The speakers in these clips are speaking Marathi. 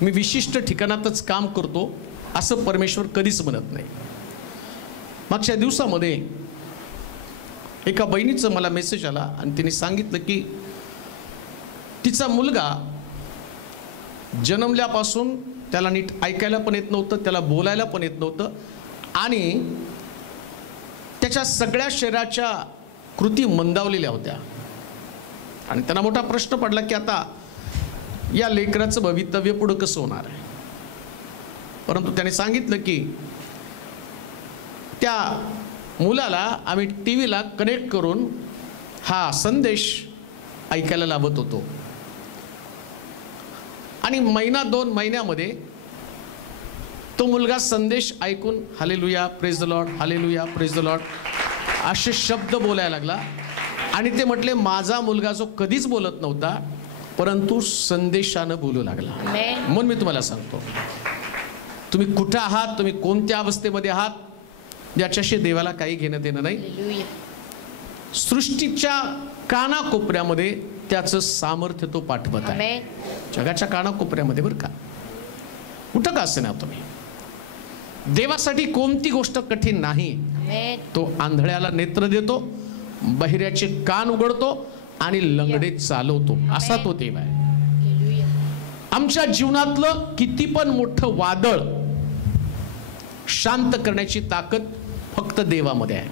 मी विशिष्ट ठिकाणातच काम करतो असं परमेश्वर कधीच म्हणत नाही. मागच्या दिवसामध्ये एका बहिणीचा मला मेसेज आला आणि तिने सांगितलं की तिचा मुलगा जन्मल्यापासून त्याला नीट ऐकायला पण येत नव्हतं, त्याला बोलायला पण येत नव्हतं आणि त्याच्या सगळ्या शरीराच्या कृती मंदावलेल्या होत्या. आणि त्यांना मोठा प्रश्न पडला की आता या लेकराचं भवितव्य पुढे कसं होणार आहे. परंतु त्याने सांगितलं की त्या मुलाला आम्ही टीव्हीला कनेक्ट करून हा संदेश ऐकायला लावत होतो आणि महिना 2 महिन्यामध्ये तो मुलगा संदेश ऐकून hallelujah praise the Lord, hallelujah praise the Lord असे शब्द बोलायला लागला. आणि ते म्हटले माझा मुलगा जो कधीच बोलत नव्हता परंतु संदेशानं बोलू लागला. म्हणून मी तुम्हाला सांगतो, तुम्ही कुठं आहात, तुम्ही कोणत्या अवस्थेमध्ये आहात याच्याशी देवाला काही घेणं देणं नाही. सृष्टीच्या कानाकोपऱ्यामध्ये त्याचं सामर्थ्य तो पाठवत आहे. जगाच्या कानाकोपऱ्यामध्ये बरं का, कुठं का असे ना तुम्ही, देवासाठी कोणती गोष्ट कठीण नाही. तो आंधळ्याला नेत्र देतो, बहिऱ्याचे कान उघडतो आणि लंगडे चालवतो, असा तो देव आहे. आमच्या जीवनातलं किती पण मोठं वादळ शांत करण्याची ताकद फक्त देवामध्ये आहे.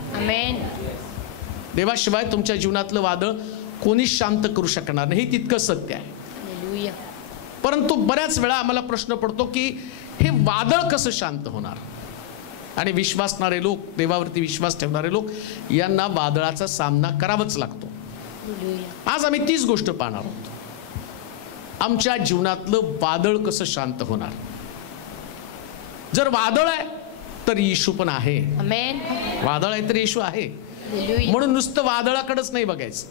देवाशिवाय तुमच्या जीवनातलं वादळ कोणी शांत करू शकणार नाही, तितकं सत्य आहे. परंतु बऱ्याच वेळा आम्हाला प्रश्न पडतो की हे वादळ कसं शांत होणार. आणि विश्वासणारे लोक, देवावरती विश्वास ठेवणारे लोक यांना वादळाचा सामना करावाच लागतो. आज आम्ही तीच गोष्ट पाहणार आहोत, आमच्या जीवनातलं वादळ कसं शांत होणार. जर वादळ आहे तर येशू पण आहे. वादळ आहे तर येशू आहे. म्हणून नुसतं वादळाकडेच नाही बघायचं.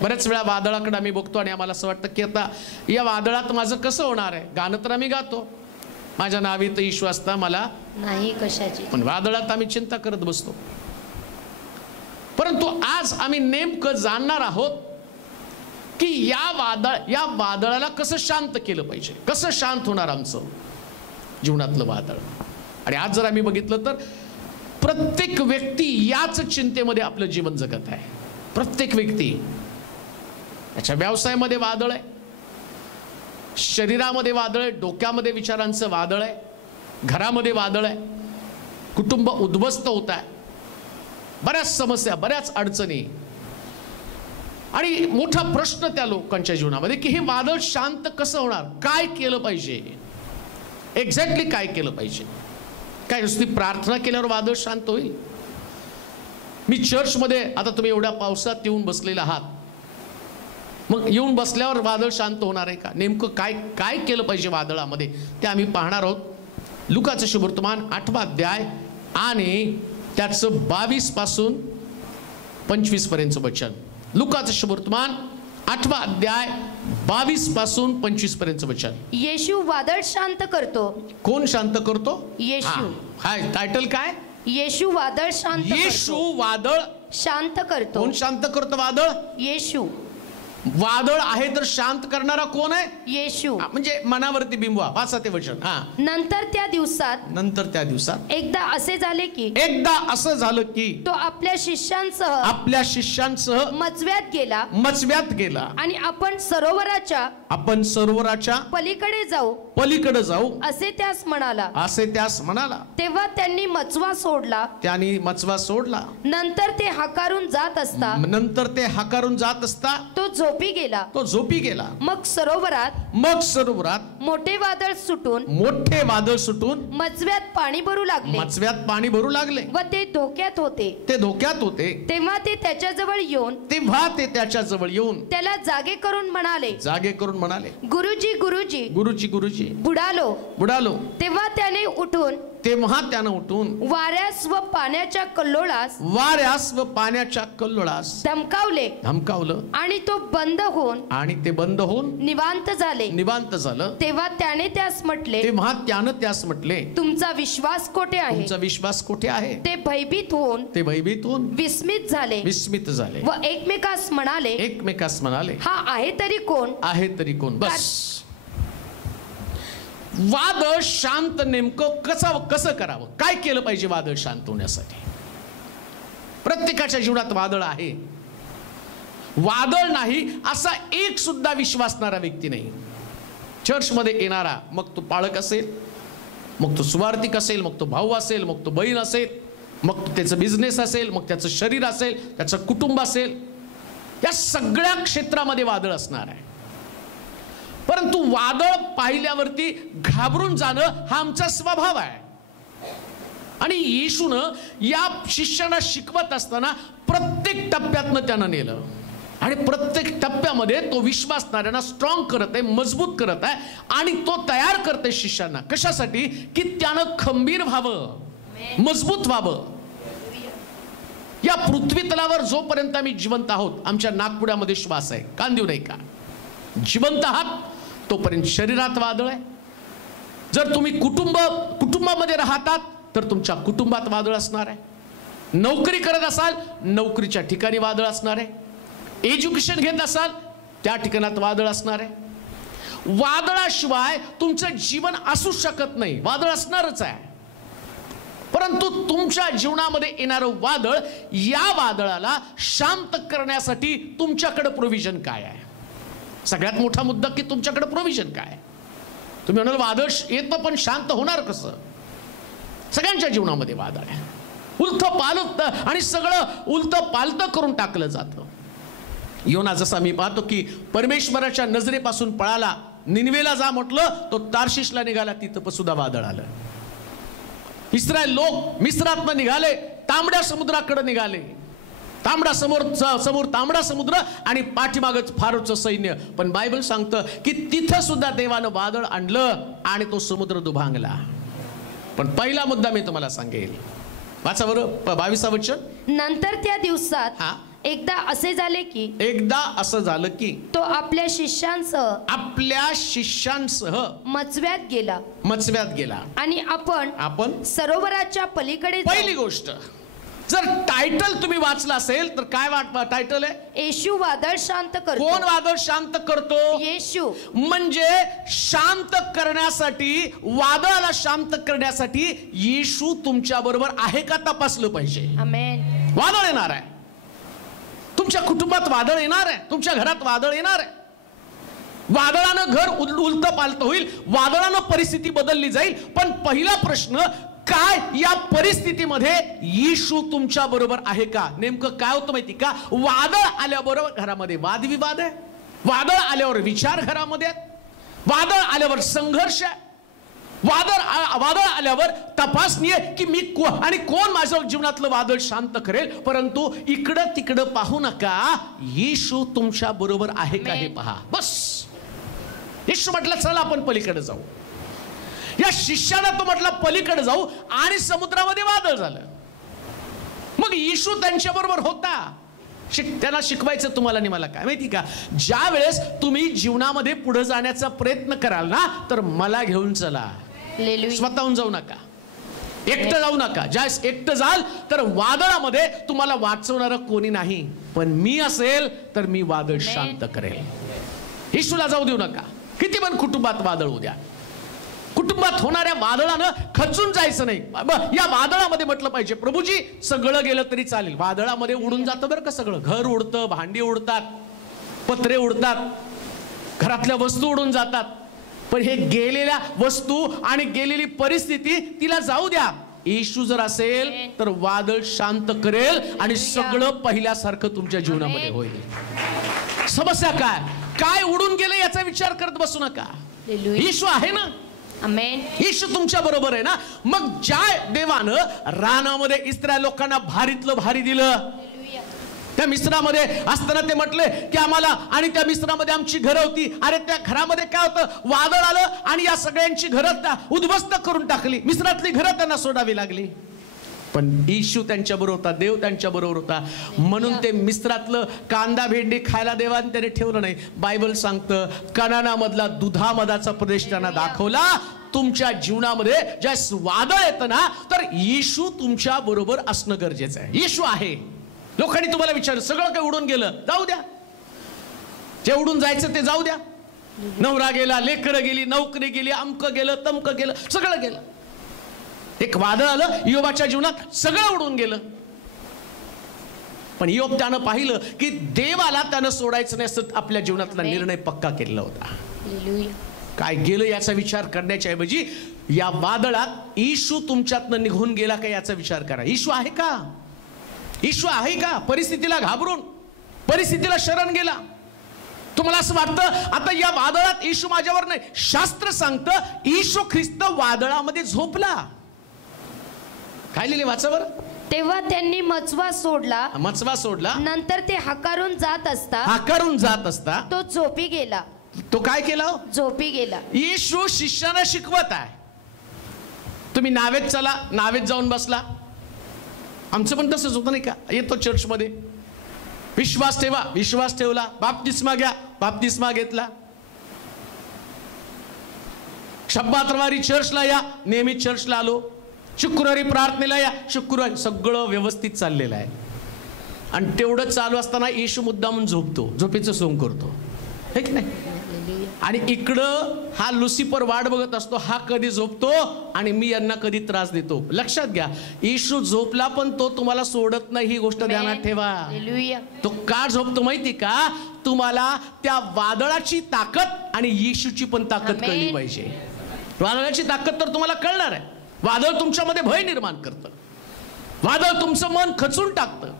बऱ्याच वेळा वादळाकडे आम्ही बघतो आणि आम्हाला असं वाटतं की आता या वादळात माझं कसं होणार आहे. गाणं तर आम्ही गातो, माझ्या नावी तर येशू असता मला नाही कशाची, पण वादळात आम्ही चिंता करत बसतो. परंतु आज आम्ही नेमकं जाणणार आहोत की या वादळाला कसं शांत केलं पाहिजे, कसं शांत होणार आमचं जीवनातलं वादळ. आणि आज जर आम्ही बघितलं तर प्रत्येक व्यक्ती याच चिंतेमध्ये आपलं जीवन जगत आहे. प्रत्येक व्यक्ती याच्या व्यवसायामध्ये वादळ आहे, शरीरामध्ये वादळ आहे, डोक्यामध्ये विचारांचं वादळ आहे, घरामध्ये वादळ आहे, कुटुंब उद्ध्वस्त होत आहे, बऱ्याच समस्या, बऱ्याच अडचणी. आणि मोठा प्रश्न त्या लोकांच्या जीवनामध्ये की हे वादळ शांत कसं होणार, काय केलं पाहिजे, एक्झॅक्टली काय केलं पाहिजे. काय नुसती प्रार्थना केल्यावर वादळ शांत होईल. मी चर्चमध्ये, आता तुम्ही एवढ्या पावसात येऊन बसलेला आहात, मग येऊन बसल्यावर वादळ शांत होणार आहे का. नेमकं काय काय केलं पाहिजे वादळामध्ये ते आम्ही पाहणार आहोत. लुकाचं शुभवर्तमान 8वा अध्याय आणि त्याचं 22 पासून 25 पर्यंतचं वचन. लुकाचं शुभवर्तमान 8वा अध्याय 22 पासून 25 पर्यंतचं वचन. येशू वादळ शांत करतो. कोण शांत करतो. येशू. हाय टायटल काय. येशू वादळ शांत करतो. येशू वादळ शांत करतो. कोण शांत करतो वादळ. येशू. वादळ आहे तर शांत करणारा कोण आहे. येशू. म्हणजे मनावरती बिंबवा. वाचा ते वचन. नंतर त्या दिवसात एकदा असे झाले की तो आपल्या शिष्यांसह मचव्यात गेला आणि आपण सरोवराच्या पलीकडे जाऊ असे त्यास म्हणाला. तेव्हा त्यांनी मचवा सोडला. नंतर ते हाकारून जात असता तो झोपी गेला. मग सरोवरात मोठे वादळ सुटून मचव्यात पाणी भरू लागले व ते धोक्यात होते. तेव्हा ते त्याच्याजवळ येऊन त्याला जागे करून म्हणाले, गुरुजी बुडालो. तेव्हा त्याने उठून तेव्हा त्यानं उठून वाऱ्यास व पाण्याच्या कल्लोळास धमकावलं आणि तो बंद होऊन निवांत झालं. तेव्हा त्याने त्यास म्हटले, तुमचा विश्वास कोठे आहे? ते भयभीत होऊन विस्मित झाले व एकमेकास म्हणाले, हा आहे तरी कोण? बस. वादळ शांत नेमकं कसं करावं, काय केलं पाहिजे वादळ शांत होण्यासाठी? प्रत्येकाच्या जीवनात वादळ आहे. वादळ नाही असा एक सुद्धा विश्वासणारा व्यक्ती नाही. चर्चमध्ये येणारा, मग तो पाळक असेल, मग तो सुवार्तिक असेल, मग तो भाऊ असेल, मग तो बहीण असेल, मग त्याचं बिझनेस असेल, मग त्याचं शरीर असेल, त्याचं कुटुंब असेल, या सगळ्या क्षेत्रामध्ये वादळ असणार आहे. परंतु वादळ पाहिल्यावरती घाबरून जाणं हा आमचा स्वभाव आहे. आणि येशूनं या शिष्यांना शिकवत असताना प्रत्येक टप्प्यातनं त्यानं नेलं आणि प्रत्येक टप्प्यामध्ये तो विश्वासणाऱ्यांना स्ट्रॉंग करत आहे, मजबूत करत आहे आणि तो तयार करते शिष्यांना. कशासाठी? की त्यानं खंबीर व्हावं, मजबूत व्हावं. या पृथ्वी तलावर जोपर्यंत आम्ही जिवंत आहोत, आमच्या नाकपुड्यामध्ये श्वास आहे, कान देऊ नाही का? जिवंत आहात तोपर्यंत शरीरात वादळ आहे. जर तुम्ही कुटुंबामध्ये राहतात तर तुमच्या कुटुंबात वादळ असणार आहे. नोकरी करत असाल, नोकरीच्या ठिकाणी वादळ असणार आहे. एज्युकेशन घेत असाल, त्या ठिकाणात वादळ असणार आहे. वादळाशिवाय तुमचं जीवन असू शकत नाही. वादळ असणारच आहे. परंतु तुमच्या जीवनामध्ये येणारं वादळ, या वादळाला शांत करण्यासाठी तुमच्याकडे प्रोव्हिजन काय आहे? सगळ्यात मोठा मुद्दा की तुमच्याकडे प्रोव्हिजन काय? तुम्ही म्हणाल वादळ येतं पण शांत होणार कसं? सगळ्यांच्या जीवनामध्ये वादळ आहे. उलथं पालत आणि सगळं उलथं पालतं करून टाकलं जातं. योना जसा मी पाहतो की परमेश्वराच्या नजरेपासून पळाला, निनवेला जा म्हटलं तो तार्शिशला निघाला, तिथं सुद्धा वादळ आलं. इस्रायल लोक मिस्रातनं निघाले, तांबड्या समुद्राकडे निघाले. समोर तांबडा समुद्र आणि पाठीमागच फारोचं सैन्य. पण बायबल सांगतं की तिथं सुद्धा देवानं वादळ आणलं आणि तो समुद्र दुभांगला. पण पहिला मुद्दा मी तुम्हाला सांगेल, वाचा बरं 22 वचन. नंतर त्या दिवसात एकदा असं झालं की तो आपल्या शिष्यांसह मचव्यात गेला आणि आपण सरोवराच्या पलीकडे. पहिली गोष्ट, जर टायटल तुम्ही वाचलं असेल तर काय टायटल आहे? येशू वादळ शांत करतो. कोण वादळ शांत करतो? येशू. म्हणजे शांत करण्यासाठी, वादळाला शांत करण्यासाठी येशू तुमच्या बरोबर आहे का तपासलं पाहिजे. आमेन. वादळ येणार आहे, तुमच्या कुटुंबात वादळ येणार आहे, तुमच्या घरात वादळ येणार आहे. वादळानं घर उलटं पालतं होईल, वादळानं परिस्थिती बदलली जाईल. पण पहिला प्रश्न काय, या परिस्थितीमध्ये येशू तुमच्या बरोबर आहे का? नेमकं काय होतं माहिती का? वादळ आल्याबरोबर घरामध्ये वादविवाद आहे, वादळ आल्यावर विचार घरामध्ये आहेत, वादळ आल्यावर संघर्ष आहे, वादळ आल्यावर तपासणी आहे की मी कोण माझ्या जीवनातलं वादळ शांत करेल. परंतु इकडं तिकडं पाहू नका, येशू तुमच्या बरोबर आहे का हे पहा. बस. येशू म्हटलं चला आपण पलीकडे जाऊ. या शिष्याला तो म्हटला पलीकडे जाऊ आणि समुद्रामध्ये वादळ झालं. मग येशू त्यांच्या बरोबर होता. त्यांना शिकवायचं तुम्हाला आणि मला काय माहिती का? ज्या वेळेस तुम्ही जीवनामध्ये पुढे जाण्याचा प्रयत्न कराल ना, तर मला घेऊन चला. स्वतःहून जाऊ नका, एकटं जाऊ नका. ज्यावेळेस एकटं जाल तर वादळामध्ये तुम्हाला वाचवणारं कोणी नाही, पण मी असेल तर मी वादळ शांत करेल. येशूला जाऊ देऊ नका. किती पण कुटुंबात वादळ उद्या, कुटुंबात होणाऱ्या वादळानं खचून जायचं नाही. या वादळामध्ये म्हटलं पाहिजे प्रभूजी सगळं गेलं तरी चालेल. वादळामध्ये उडून जातं बरं का सगळं. घर उडतं, भांडी उडतात, पत्रे उडतात, घरातल्या वस्तू उडून जातात. पण हे गेलेल्या वस्तू आणि गेलेली परिस्थिती तिला जाऊ द्या. येशू जर असेल तर वादळ शांत करेल आणि सगळं पहिल्यासारखं तुमच्या जीवनामध्ये होईल. समस्या काय उडून गेले याचा विचार करत बसू नका. येशू आहे ना. आमेन. येशू तुमच्या बरोबर आहे ना. मग ज्या देवानं रानामध्ये इस्रायल लोकांना भारीतलं भारी दिलं, त्या मिस्रामध्ये असताना ते म्हटले की आम्हाला, आणि त्या मिस्रामध्ये आमची घरं होती. अरे त्या घरामध्ये काय होतं, वादळ आलं आणि या सगळ्यांची घरं उद्ध्वस्त करून टाकली. मिस्रातली घरं त्यांना सोडावी लागली. पण येशू त्यांच्या बरोबर होता, देव त्यांच्या बरोबर होता. म्हणून ते मिस्रातलं कांदा भेंडी खायला देवाने त्याने ठेवलं नाही. बायबल सांगतं कनानामधला दुधामधाचा प्रदेश त्यांना दाखवला. तुमच्या जीवनामध्ये ज्या वादळ येतं ना, तर येशू तुमच्या बरोबर असणं गरजेचं आहे. येशू आहे. लोकांनी तुम्हाला विचारलं सगळं काही उडून गेलं, जाऊ द्या. जे उडून जायचं ते जाऊ द्या. नवरा गेला, लेकरं गेली, नोकरी गेली, अमकं गेलं, तमकं गेलं, सगळं गेलं. एक वादळ आलं योबाच्या जीवनात, सगळं उडून गेलं. पण योब त्यानं पाहिलं की देवाला त्यानं सोडायचं नाही असं आपल्या जीवनातला निर्णय पक्का केलेला होता. काय गेलं याचा विचार करण्याच्या ऐवजी या वादळात येशू तुमच्यातनं निघून गेला का याचा विचार करा. येशू आहे का? येशू आहे का? परिस्थितीला घाबरून, परिस्थितीला शरण गेला. तुम्हाला असं वाटतं आता या वादळात येशू माझ्यावर नाही. शास्त्र सांगतं येशू ख्रिस्त वादळामध्ये झोपला. काय लिहिले वाचा बरं. तेव्हा त्यांनी मचवा सोडला. मचवा सोडला. नंतर ते हाकारून जात असता तो झोपी गेला. तो काय केला? झोपी गेला. येशू शिष्याला शिकवत आहे. तुम्ही नावेत चला, नावेत जाऊन बसला. आमचं पण तसंच होतं नाही का. येतो चर्चमध्ये, विश्वास ठेवा, विश्वास ठेवला. बाप्तिस्मा घ्या, बाप्तिस्मा घेतला. शब्दात रविवारी चर्चला या, नेहमी चर्चला आलो. शुक्रवारी प्रार्थनेला या, शुक्रवारी. सगळं व्यवस्थित चाललेलं आहे. आणि तेवढं चालू असताना येशू मुद्दामून झोपतो, झोपेचं सोंग करतो, हे की नाही. आणि इकडं हा लुसिफर वाट बघत असतो, हा कधी झोपतो आणि मी यांना कधी त्रास देतो. लक्षात घ्या, येशू झोपला पण तो तुम्हाला सोडत नाही, ही गोष्ट ध्यानात ठेवा. तो का झोपतो माहिती का? तुम्हाला त्या वादळाची ताकद आणि येशूची पण ताकद कळली पाहिजे. वादळाची ताकद तर तुम्हाला कळणार आहे. वादळ तुमच्यामध्ये भय निर्माण करतं. वादळ तुमचं मन खचून टाकतं.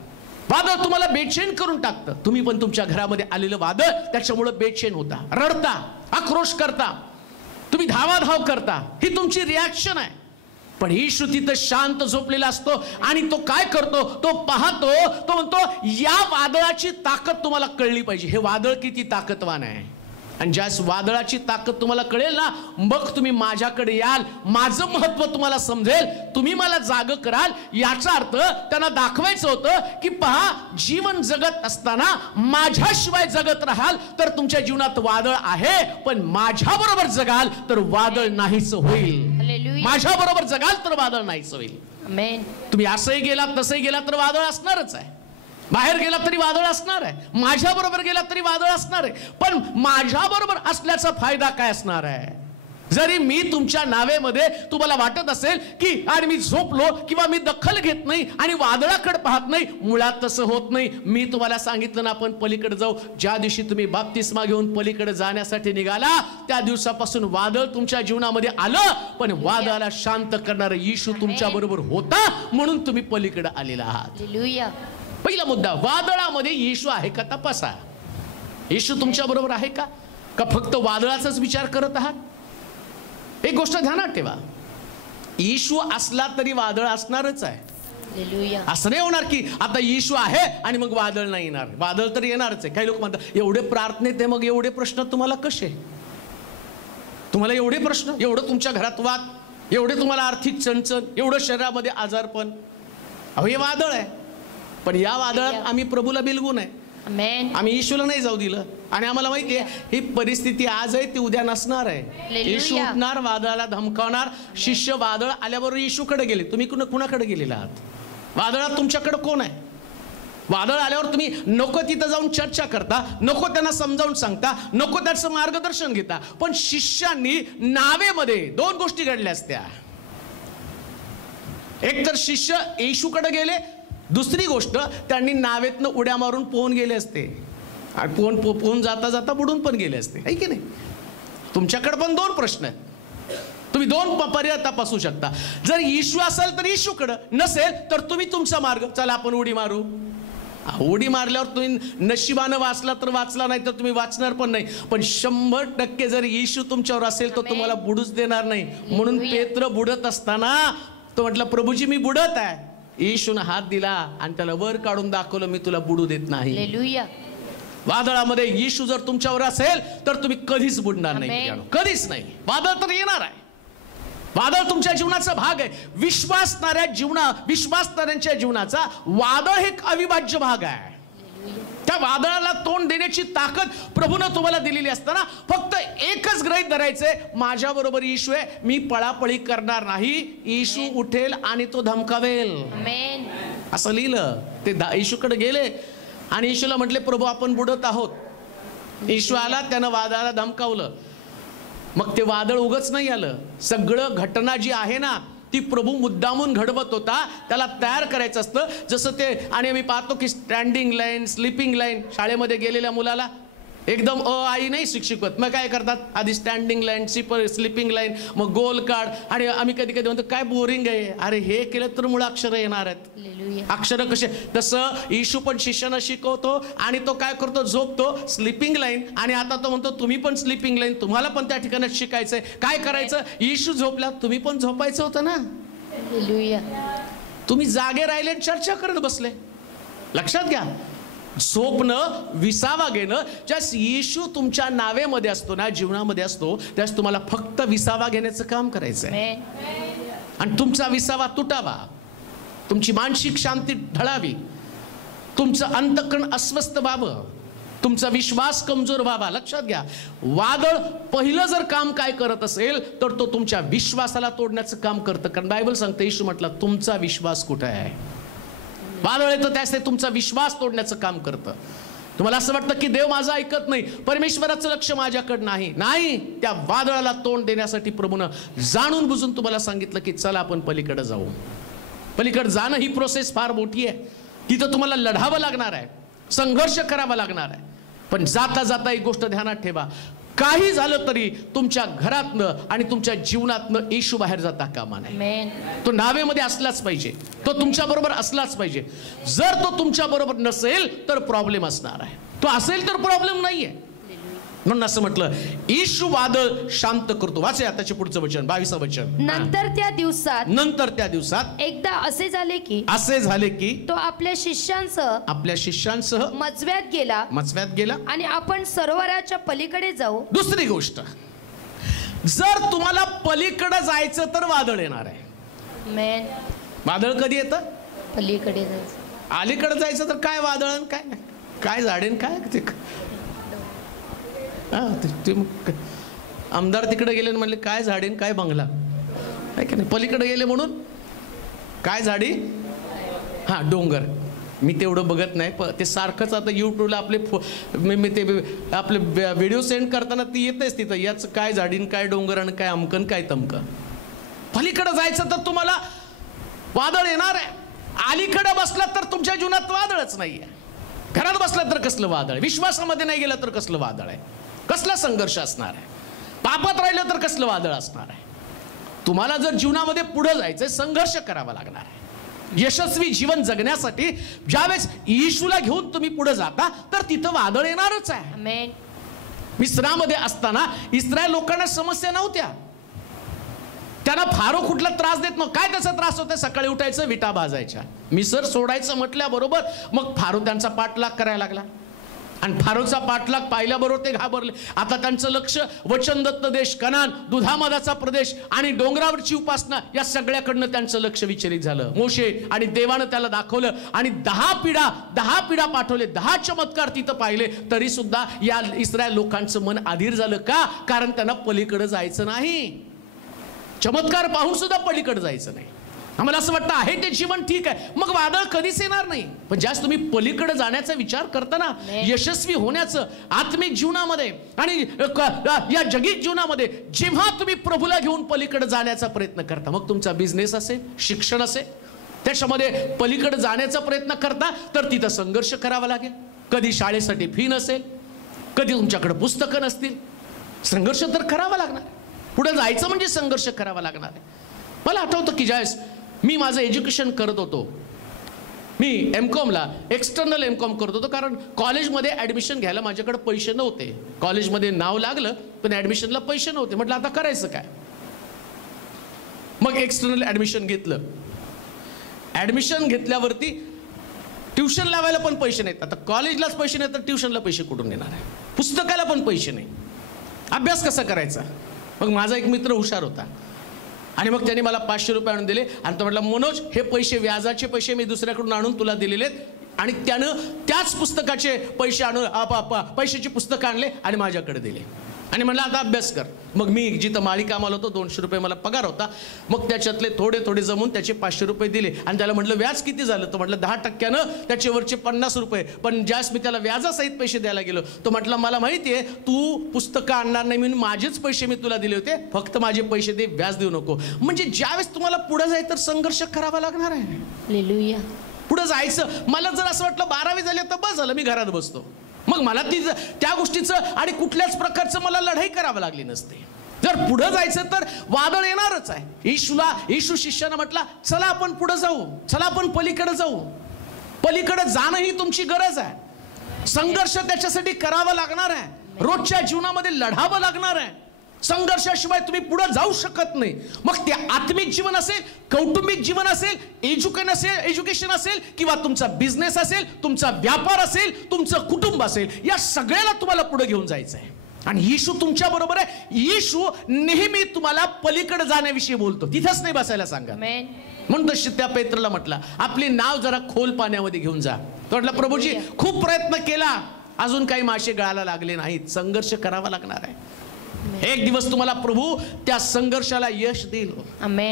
वादळ तुम्हाला बेचैन करून टाकतं. तुम्ही पण तुमच्या घरामध्ये आलेलं वादळ त्याच्यामुळे बेचैन होता, रडता, आक्रोश करता, तुम्ही धावाधाव करता. ही तुमची रिॲक्शन आहे. पण येशू तिथं शांत झोपलेला असतो आणि तो काय करतो? तो पाहतो, तो म्हणतो या वादळाची ताकद तुम्हाला कळली पाहिजे. हे वादळ किती ताकदवान आहे. आणि ज्या वादळाची ताकद तुम्हाला कळेल ना, मग तुम्ही माझ्याकडे याल, माझं महत्व तुम्हाला समजेल, तुम्ही मला जाग कराल. याचा अर्थ त्यांना दाखवायचं होतं की पहा, जीवन जगत असताना माझ्याशिवाय जगत राहाल तर तुमच्या जीवनात वादळ आहे, पण माझ्या बरोबर जगाल तर वादळ नाहीच होईल. माझ्या बरोबर जगाल तर वादळ नाहीच होईल. तुम्ही असंही गेलात तसंही गेलात तर वादळ असणारच आहे. बाहेर गेला तरी वादळ असणार आहे. माझ्या बरोबर गेला तरी वादळ असणार आहे. पण माझ्या बरोबर असल्याचा फायदा काय असणार आहे? जरी मी तुमच्या नावेमध्ये तुम्हाला वाटत असेल की आणि मी झोपलो किंवा मी दखल घेत नाही आणि वादळाकडे पाहत नाही, मुळात तसं होत नाही. मी तुम्हाला सांगितलं ना, आपण पलीकडे जाऊ. ज्या दिवशी तुम्ही बाप्तिस्मा घेऊन पलीकडे जाण्यासाठी निघाला त्या दिवसापासून वादळ तुमच्या जीवनामध्ये आलं, पण वादळाला शांत करणारा येशू तुमच्या बरोबर होता म्हणून तुम्ही पलीकडे आलेला आहात. पहिला मुद्दा, वादळामध्ये येशू आहे का तपासा. येशू तुमच्या बरोबर आहे का? का फक्त वादळाचाच विचार करत आहात? एक गोष्ट ध्यानात ठेवा, येशू असला तरी वादळ असणारच आहे. असं नाही होणार की आता येशू आहे आणि मग वादळ नाही येणार. वादळ तर येणारच आहे. काही लोक म्हणतात एवढे प्रार्थनेत आहे, मग एवढे प्रश्न तुम्हाला कसे? तुम्हाला एवढे प्रश्न, एवढं तुमच्या घरात वाद, एवढे तुम्हाला आर्थिक चणचण, एवढं शरीरामध्ये आजारपण. अहो हे वादळ आहे. पण या वादळात आम्ही प्रभूला बिलगू नये. आम्ही येशूला नाही जाऊ दिलं. आणि आम्हाला माहिती आहे ही परिस्थिती आज आहे ती उद्या नसणार आहे. येशू उठणार, वादळाला धमकावणार. शिष्य वादळ आल्याबरोबर येशूकडे गेले. तुम्ही कुणाकडे गेलेला आहात? वादळात तुमच्याकडे कोण आहे? वादळ आल्यावर तुम्ही नको तिथं जाऊन चर्चा करता, नको त्यांना समजावून सांगता, नको त्याचं मार्गदर्शन घेता. पण शिष्यांनी नावेमध्ये दोन गोष्टी घडल्या असत्या. एक तर शिष्य येशूकडे गेले, दुसरी गोष्ट त्यांनी नावेतनं उड्या मारून पोहून गेले असते. आणि पोहून जाता जाता बुडून पण गेले असते, आहे की नाही? तुमच्याकडे पण दोन प्रश्न आहेत. तुम्ही दोन पर्याय तपासू शकता. जर येशू असेल तर येशूकडं, नसेल तर तुम्ही तुमचा मार्ग, चला आपण उडी मारू. उडी मारल्यावर तुम्ही नशिबानं वाचला तर वाचला, नाही तर तुम्ही वाचणार पण नाही. पण 100% जर येशू तुमच्यावर असेल तर तुम्हाला बुडूच देणार नाही. म्हणून पेत्र बुडत असताना तो म्हटलं प्रभूजी मी बुडत आहे. येशूने हात दिला आणि त्याला वर काढून दाखवलं, मी तुला बुडू देत नाही. हालेलुया. वादळामध्ये येशू जर तुमच्यावर असेल तर तुम्ही कधीच बुडणार नाही आमेन. मित्रांनो, कधीच नाही. वादळ तर येणार आहे, वादळ तुमच्या जीवनाचा भाग आहे. विश्वासणाऱ्यांच्या जीवनाचा वादळ हे एक अविभाज्य भाग आहे. त्या वादळाला तोंड देण्याची ताकद प्रभूनं तुम्हाला दिलेली असताना फक्त एकच गृहीत धरायचंय, माझ्या बरोबर येशू आहे, मी पळापळी करणार नाही. येशू उठेल आणि तो धमकावेल. आमेन. असं लिहिलं. ते येशूकडे गेले आणि येशूला म्हटले, प्रभू आपण बुडत आहोत. येशू आला, त्यानं वादळाला धमकावलं. मग ते वादळ उगच नाही आलं. सगळं घटना जी आहे ना ती प्रभू मुद्दामून घडवत होता. त्याला तयार करायचं असतं. जसं ते, आणि आम्ही पाहतो की स्टँडिंग लाईन, स्लीपिंग लाईन, शाळेमध्ये गेलेल्या मुलाला एकदम आई नाही शिक्षिकवत, मग काय करतात, आधी स्टँडिंग लाईन, स्लीपिंग लाईन, मग गोल काढ. आणि आम्ही कधी कधी म्हणतो काय बोरिंग आहे. अरे हे केलं तर मुळे अक्षरं येणार आहेत. हालेलुया. अक्षरं कसे, तसं येशू पण शिष्यानं शिकवतो आणि तो काय करतो, झोपतो. Sleeping line. आणि आता तो म्हणतो तुम्ही पण स्लीपिंग लाईन, तुम्हाला पण त्या ठिकाणी शिकायचंय. काय करायचं, येशू झोपला, तुम्ही पण झोपायचं होतं ना. हालेलुया. तुम्ही जागे राहिले, चर्चा करत बसले. लक्षात घ्या, झोपणं, विसावा घेणं, ज्यास येशू तुमच्या नावेमध्ये असतो ना, जीवनामध्ये असतो, त्यास तुम्हाला फक्त विसावा घेण्याचं काम करायचं आहे. आमेन. आणि तुमचा विसावा तुटावा, तुमची मानसिक शांती ढळावी, तुमचं अंतःकरण अस्वस्थ व्हावं, तुमचा विश्वास कमजोर व्हावा. लक्षात घ्या, वादळ पहिलं जर काम काय करत असेल तर तो तुमच्या विश्वासाला तोडण्याचं काम करतं. कारण बायबल सांगते, येशू म्हटलं तुमचा विश्वास कुठे आहे. वादळ येतं त्यास ते तुमचा विश्वास तोडण्याचं काम करतं. तुम्हाला असं वाटतं की देव माझं ऐकत नाही, परमेश्वराचं लक्ष माझ्याकडे नाही. नाही, त्या वादळाला तोंड देण्यासाठी प्रभूनं जाणून बुजून तुम्हाला सांगितलं की चला आपण पलीकडे जाऊ. पलीकडे जाणं ही प्रोसेस फार मोठी आहे. तिथं तुम्हाला लढावं लागणार आहे, संघर्ष करावा लागणार आहे. पण जाता जाता एक गोष्ट ध्यानात ठेवा, काही झालं तरी तुमच्या घरातनं आणि तुमच्या जीवनातनं येशू बाहेर जाता कामा नये. आमेन. तो नावेमध्ये असलाच पाहिजे, तो तुमच्या बरोबर असलाच पाहिजे. जर तो तुमच्या बरोबर नसेल तर प्रॉब्लेम असणार आहे. तो असेल तर प्रॉब्लेम नाहीये. म्हणून असं म्हटलं, येशू वादळ शांत करतो. वाचा त्याचे पुढचं वचन, 22 वचन. नंतर त्या दिवसात एकदा असे झाले की तो आपल्या शिष्यांसह मजव्यात गेला आणि आपण सरोवराच्या पलीकडे जाऊ. दुसरी गोष्ट, जर तुम्हाला पलीकडे जायचं तर वादळ येणार आहे. आमेन. वादळ कधी येतं, पलीकडे जायचं. अलीकडे जायचं तर काय वादळ, काय झाडेन, काय ते आमदार तिकडे गेले म्हणले काय झाडेन काय बंगला आहे की नाही. पलीकडे गेले म्हणून काय झाडी, हां डोंगर. मी तेवढं बघत नाही, ते सारखंच आता यूट्यूबला आपले व्हिडिओ सेंड करताना ती येतेच तिथं, याच काय झाडीन काय डोंगर आणि काय अमकन काय तमकन. पलीकडे जायचं तर तुम्हाला वादळ येणार आहे. अलीकडे बसलात तर तुमच्या जीवनात वादळच नाही आहे. घरात बसलात तर कसलं वादळ, विश्वासामध्ये नाही गेलं तर कसलं वादळ आहे, कसला संघर्ष असणार आहे, पापात राहिलं तर कसलं वादळ असणार आहे. तुम्हाला जर जीवनामध्ये पुढे जायचंय, संघर्ष करावा लागणार आहे. यशस्वी जीवन जगण्यासाठी ज्यावेळेस येशूला घेऊन तुम्ही पुढे जाता तर तिथं वादळ येणारच आहे. आमेन. मिस्रामध्ये असताना इस्रायल लोकांना समस्या नव्हत्या, त्यांना फारो कुठला त्रास देत नव्हता. काय त्याचा त्रास होता, सकाळी उठायचं विटा भाजायच्या, मिसर सोडायचं म्हटल्याबरोबर मग फारो त्यांचा पाठलाग करायला लागला. आणि फारोचा पाठलाग पाहिल्याबरोबर ते घाबरले. आता त्यांचं लक्ष वचनदत्त देश, कनान, दुधामधाचा प्रदेश आणि डोंगरावरची उपासना या सगळ्याकडनं त्यांचं लक्ष विचलित झालं. मोशे आणि देवानं त्याला दाखवलं आणि 10 पिढा पाठवले, 10 चमत्कार तिथं पाहिले, तरी सुद्धा या इस्रायल लोकांचं मन अधीर झालं. का? कारण त्यांना पलीकडे जायचं नाही. चमत्कार पाहून सुद्धा पलीकडे जायचं नाही. आम्हाला असं वाटतं आहे ते जीवन ठीक आहे, मग वादळ कधीच येणार नाही. पण ज्यास तुम्ही पलीकडे जाण्याचा विचार करताना, यशस्वी होण्याचं आत्मिक जीवनामध्ये आणि या जगिक जीवनामध्ये जेव्हा तुम्ही प्रभूला घेऊन पलीकडे जाण्याचा प्रयत्न करता, मग तुमचा बिझनेस असेल, शिक्षण असेल, त्याच्यामध्ये पलीकडे जाण्याचा प्रयत्न करता तर तिथं संघर्ष करावा लागेल. कधी शाळेसाठी फी नसेल, कधी तुमच्याकडे पुस्तकं नसतील, संघर्ष तर करावा लागणार. पुढे जायचं म्हणजे संघर्ष करावा लागणार आहे. मला आठवतं की ज्यावेळेस मी माझं एज्युकेशन करत होतो, मी एमकॉमला एक्सटर्नल एमकॉम करत होतो, कारण कॉलेजमध्ये ॲडमिशन घ्यायला माझ्याकडे पैसे नव्हते. कॉलेजमध्ये नाव लागलं पण ॲडमिशनला पैसे नव्हते. म्हटलं आता करायचं काय. मग एक्सटर्नल ॲडमिशन घेतलं. ऍडमिशन घेतल्यावरती ट्युशन लावायला पण पैसे नाहीत. आता कॉलेजलाच पैसे नाही तर ट्युशनला पैसे कुठून देणार आहे? पुस्तकाला पण पैसे नाही, अभ्यास कसा करायचा? मग माझा एक मित्र हुशार होता आणि मग त्याने मला 500 रुपये आणून दिले आणि तो म्हटला, मनोज हे पैसे व्याजाचे पैसे मी दुसऱ्याकडून आणून तुला दिलेले आहेत. आणि त्यानं त्याच पुस्तकाचे पैसे आणून पैशाची पुस्तकं आणले आणि माझ्याकडे दिले आणि म्हणलं आता अभ्यास कर. मग मी जिथं माळी कामाला होतो 200 रुपये मला पगार होता. मग त्याच्यातले थोडे थोडे जमून त्याचे 500 रुपये दिले आणि त्याला म्हटलं व्याज किती झालं? तो म्हटलं 10% त्याच्यावरचे 50 रुपये. पण ज्यास मी त्याला व्याजासहित पैसे द्यायला गेलो तो म्हटलं मला माहिती आहे तू पुस्तकं आणणार नाही म्हणून माझेच पैसे मी तुला दिले होते, फक्त माझे पैसे दे, व्याज देऊ नको. म्हणजे ज्यावेळेस तुम्हाला पुढे जायचं तर संघर्ष करावा लागणार आहे. हालेलुया. पुढे जायचं. मला जर असं वाटलं 12वी झाली तर बस झालं, मी घरात बसतो, मग मला त्या गोष्टीचं आणि कुठल्याच प्रकारचं मला लढाई करावी लागली नसते. जर पुढे जायचं तर वादळ येणारच आहे. येशू शिष्यानं म्हटलं चला आपण पुढे जाऊ, चला आपण पलीकडे जाऊ. पलीकडे जाणं ही तुमची गरज आहे. संघर्ष त्याच्यासाठी करावा लागणार आहे. रोजच्या जीवनामध्ये लढावं लागणार आहे. संघर्षाशिवाय तुम्ही पुढे जाऊ शकत नाही. मग ते आत्मिक जीवन असेल, कौटुंबिक जीवन असेल, एज्युकेशन असेल किंवा तुमचा बिझनेस असेल, तुमचा व्यापार असेल, तुमचं कुटुंब असेल, या सगळ्याला तुम्हाला पुढे घेऊन जायचं आहे. आणि येशू तुमच्या बरोबर आहे. येशू नेहमी तुम्हाला पलीकडे जाण्याविषयी बोलतो, तिथंच नाही बसायला सांगा. म्हणून तशी त्या पेत्रला म्हटलं आपली नाव जरा खोल पाण्यामध्ये घेऊन जा. तो म्हटलं प्रभूजी खूप प्रयत्न केला, अजून काही मासे गळायला लागले नाहीत. संघर्ष करावा लागणार आहे. एक दिवस तुम्हाला प्रभू त्या संघर्षाला यश देईल.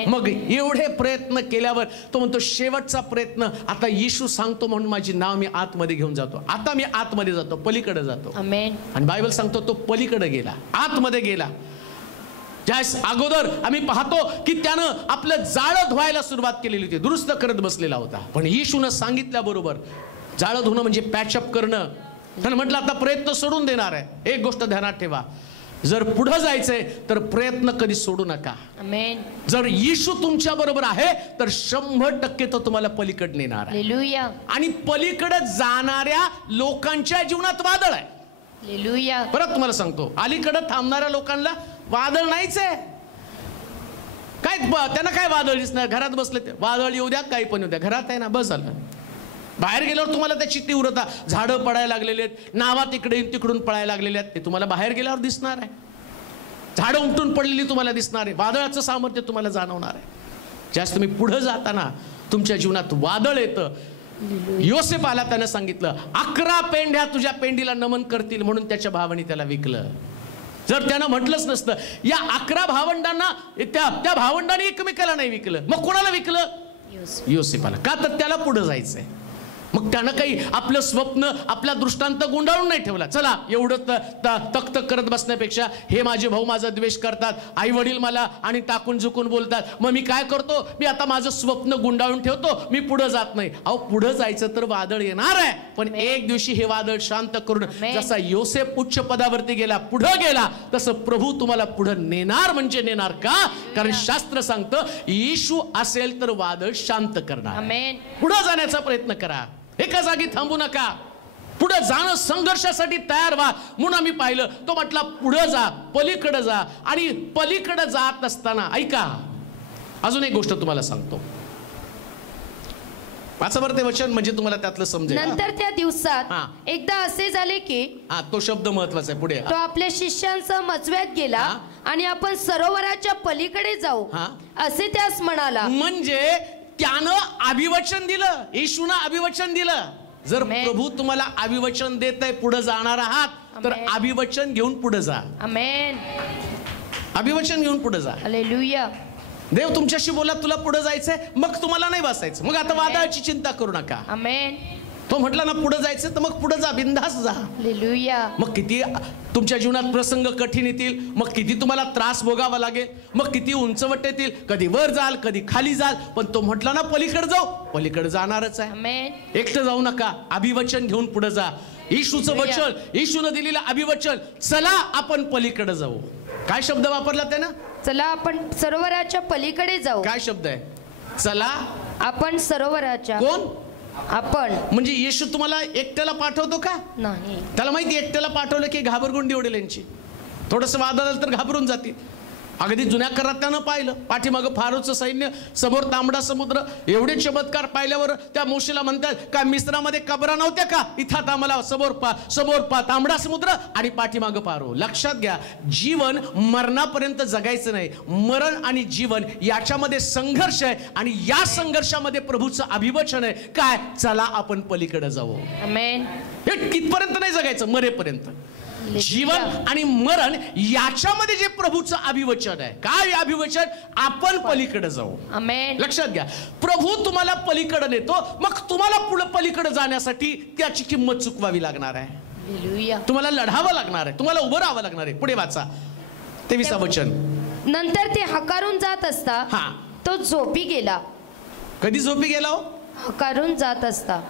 मग एवढे प्रयत्न केल्यावर तो म्हणतो शेवटचा प्रयत्न आता येशू सांगतो म्हणून माझी नाव मी आतमध्ये घेऊन जातो. आता मी आतमध्ये जातो, पलीकडे जातो. आणि बायबल सांगतो तो पलीकडे गेला, आतमध्ये गेला. ज्यास अगोदर आम्ही पाहतो की त्यानं आपलं जाळं धुवायला सुरुवात केलेली होती, दुरुस्त करत बसलेला होता. पण येशूनं सांगितल्याबरोबर जाळं धुणं म्हणजे पॅचअप करणं. त्यानं म्हटलं आता प्रयत्न सोडून देणार आहे. एक गोष्ट ध्यानात ठेवा, जर पुढे जायचंय तर प्रयत्न कधी सोडू नका. जर येशू तुमच्या बरोबर आहे तर 100% तो तुम्हाला पलीकडे नेणार आहे. आणि पलीकडे जाणाऱ्या लोकांच्या जीवनात वादळ आहे. परत तुम्हाला सांगतो, अलीकडे थांबणाऱ्या लोकांना वादळ नाहीच आहे. काय त्यांना काय वादळ दिसणार? घरात बसले ते वादळ येऊ द्या, काही पण येऊ द्या, घरात आहे ना, बस झालं. बाहेर गेल्यावर तुम्हाला त्याची तीव्रता, झाडं पडायला लागलेले आहेत, नावा तिकडे तिकडून पळायला लागलेले आहेत, ते तुम्हाला बाहेर गेल्यावर दिसणार आहे. झाडं उमटून पडलेली तुम्हाला दिसणार आहे. वादळाचं सामर्थ्य तुम्हाला जाणवणार आहे. ज्यास तुम्ही पुढे जाताना तुमच्या जीवनात वादळ येतं. योसेफ आला, त्यानं सांगितलं 11 पेंढ्या तुझ्या पेंडीला नमन करतील म्हणून त्याच्या भावाने त्याला विकलं. जर त्यानं म्हटलंच नसतं या 11 भावंडांना, त्या भावंडांनी एकमेकाला नाही विकलं, मग कोणाला विकलं? योसेफाला. का तर त्याला पुढे जायचंय. मग त्यानं काही आपलं स्वप्न, आपला दृष्टांत गुंडाळून नाही ठेवला. चला एवढं तक करत बसण्यापेक्षा हे माझे भाऊ माझा द्वेष करतात, आई वडील मला आणि टाकून झुकून बोलतात, मग मी काय करतो, मी आता माझं स्वप्न गुंडाळून ठेवतो, मी पुढे जात नाही. अहो पुढे जायचं तर वादळ येणार आहे, पण एक दिवशी हे वादळ शांत करून जसा योसेफ उच्च पदावरती गेला, पुढे गेला, तसं प्रभू तुम्हाला पुढे नेणार. म्हणजे नेणार का? कारण शास्त्र सांगतं येशू असेल तर वादळ शांत करणार. पुढे जाण्याचा प्रयत्न करा, एका जागी थांबू नका. पुढे जाणं, संघर्षासाठी तयार व्हा. म्हणून आम्ही पाहिलं तो म्हटला पुढे जा, पलीकडे जा. आणि पलीकडे जात असताना ऐका, अजून एक गोष्ट तुम्हाला सांगतो. वाचा बरं ते वचन, म्हणजे तुम्हाला त्यातलं समजेल. नंतर त्या दिवसात एकदा असे झाले की, तो शब्द महत्वाचा आहे पुढे, तो आपल्या शिष्यांसह मजव्यात गेला आणि आपण सरोवराच्या पलीकडे जाऊ असे त्यास म्हणाला. म्हणजे त्यानं अभिवचन दिलं, येशूनं अभिवचन दिलं. जर प्रभू तुम्हाला अभिवचन देत आहे पुढे जाणार आहात तर अभिवचन घेऊन पुढे जा. आमेन. अभिवचन घेऊन पुढे जा. हालेलुया. देव तुमच्याशी बोला तुला पुढे जायचंय, मग तुम्हाला नाही बसायचं. मग आता वादळाची चिंता करू नका. आमेन. तो म्हटला ना पुढे जायचं तर मग पुढे जा, बिंदास जा. हालेलुया. मग किती तुमच्या जीवनात प्रसंग कठीण येतील, मग किती तुम्हाला त्रास भोगावा लागेल, मग किती उंचवट येतील, कधी वर जाल कधी खाली जाल, पण तो म्हटला ना पलीकडे जाऊ, पलीकडे जाणारच आहे. आमेन. एकटं जाऊ नका, अभिवचन घेऊन पुढे जा. येशूचं वचन, येशूनं दिलेलं अभिवचन, चला आपण पलीकडे जाऊ. काय शब्द वापरला त्यानं? चला आपण सरोवराच्या पलीकडे जाऊ. काय शब्द आहे? चला आपण सरोवराच्या. कोण? आपण. म्हणजे येशू तुम्हाला एकट्याला पाठवतो का? नाही. त्याला माहिती एकट्याला पाठवलं की घाबरगुंडी उडेल यांची. थोडंसं वादळ आलं तर घाबरून जातील. अगदी जुन्या करारात त्यानं पाहिलं, पाठीमागं फारोचं सैन्य, समोर तांबडा समुद्र. एवढे चमत्कार पाहिल्यावर त्या मोशेला म्हणतात, का मिस्रामध्ये कबरा नव्हत्या का? इथं आम्हाला समोर तांबडा समुद्र आणि पाठीमागं फारो. लक्षात घ्या, जीवन मरणापर्यंत जगायचं नाही. मरण आणि जीवन याच्यामध्ये संघर्ष आहे आणि या संघर्षामध्ये प्रभूचं अभिवचन आहे काय? चला आपण पलीकडे जाऊ. आमेन. हे कितपर्यंत नाही जगायचं? मरेपर्यंत. जीवन आणि मरण याच्यामध्ये जे प्रभूचं अभिवचन आहे काय? अभिवचन आपण पलीकडे जाऊ. आमेन. लक्षात घ्या, प्रभू तुम्हाला पलीकडे नेतो, मग तुम्हाला पुढे पलीकडे जाण्यासाठी त्याची किंमत चुकवावी लागणार आहे. हालेलुया. तुम्हाला लढावं लागणार आहे, तुम्हाला उभं राहावं लागणार आहे. पुढे वाचा 23 वचन. नंतर ते हकारून जात असता तो झोपी गेला. कधी झोपी गेला हो? हकारून जात असता.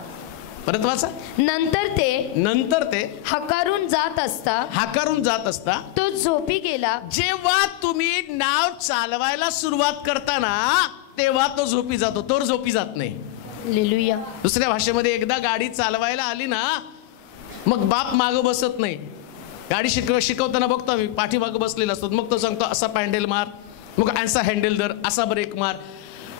परत वाचा. नंतर ते हकारून जात असता तो झोपी गेला. जेव्हा तुम्ही नाव चालवायला सुरुवात करताना तेव्हा तो झोपी जातो, तोर झोपी जात नाही. हालेलुया. दुसऱ्या भाषेमध्ये एकदा गाडी चालवायला आली ना, मग बाप मागं बसत नाही. गाडी शिकवताना बघतो आम्ही, पाठीमागं बसलेला असतो. मग तो सांगतो असा पॅन्डल मार, मग असा हँडल धर, असा ब्रेक मार.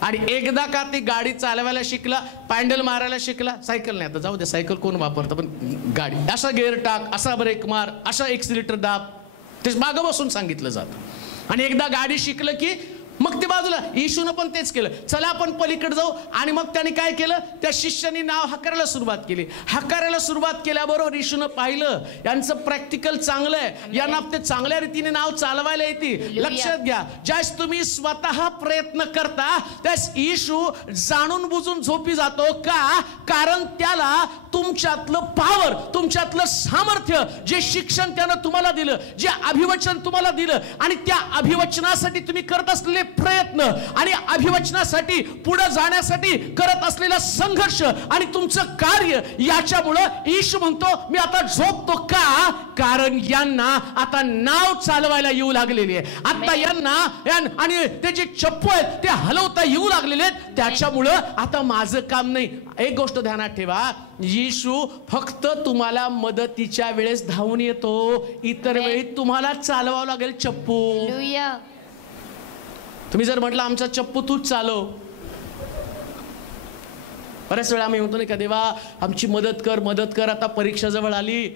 आणि एकदा का ती गाडी चालवायला शिकला, पॅन्डल मारायला शिकला, सायकल नाही, आता जाऊ दे सायकल कोण वापरतं, पण गाडी असा गिअर टाक, असा ब्रेक मार, असा एक्सिलेटर दाब, ते मागं बसून सांगितलं जातं. आणि एकदा गाडी शिकलं की मग ते बाजूला. येशूनं पण तेच केलं, चला आपण पलीकडे जाऊ. आणि मग त्याने काय केलं? त्या शिष्यानी नाव हकारायला सुरुवात केली. हकारायला सुरुवात केल्याबरोबर येशूनं पाहिलं यांचं प्रॅक्टिकल चांगलं आहे, यांना ते चांगल्या रीतीने नाव चालवायला येते. लक्षात घ्या, ज्यास तुम्ही स्वतः प्रयत्न करता त्यास येशू जाणून बुजून झोपी जातो का? कारण त्याला तुमच्यातलं पॉवर, तुमच्यातलं सामर्थ्य, जे शिक्षण त्यानं तुम्हाला दिलं, जे अभिवचन तुम्हाला दिलं आणि त्या अभिवचनासाठी तुम्ही करत असलेले प्रयत्न आणि अभिवचनासाठी पुढे जाण्यासाठी करत असलेला संघर्ष आणि तुमचं कार्य, याच्यामुळे येशू म्हणतो मी आता झोपतो का? कारण यांना आता नाव चालवायला येऊ लागलेली आहे. आता यांना आणि ते जे चप्पू आहेत ते हलवता येऊ लागलेले आहेत. त्याच्यामुळं आता माझं काम नाही. एक गोष्ट ध्यानात ठेवा, येशू फक्त तुम्हाला मदतीच्या वेळेस धावून येतो, इतर वेळी तुम्हाला चालवावं लागेल चप्पू. हालेलुया. तुम्ही जर म्हटलं आमचा चप्पू तूच चालव, बऱ्याच वेळा आम्ही म्हणतो नाही का, देवा आमची मदत कर, आता परीक्षा जवळ आली.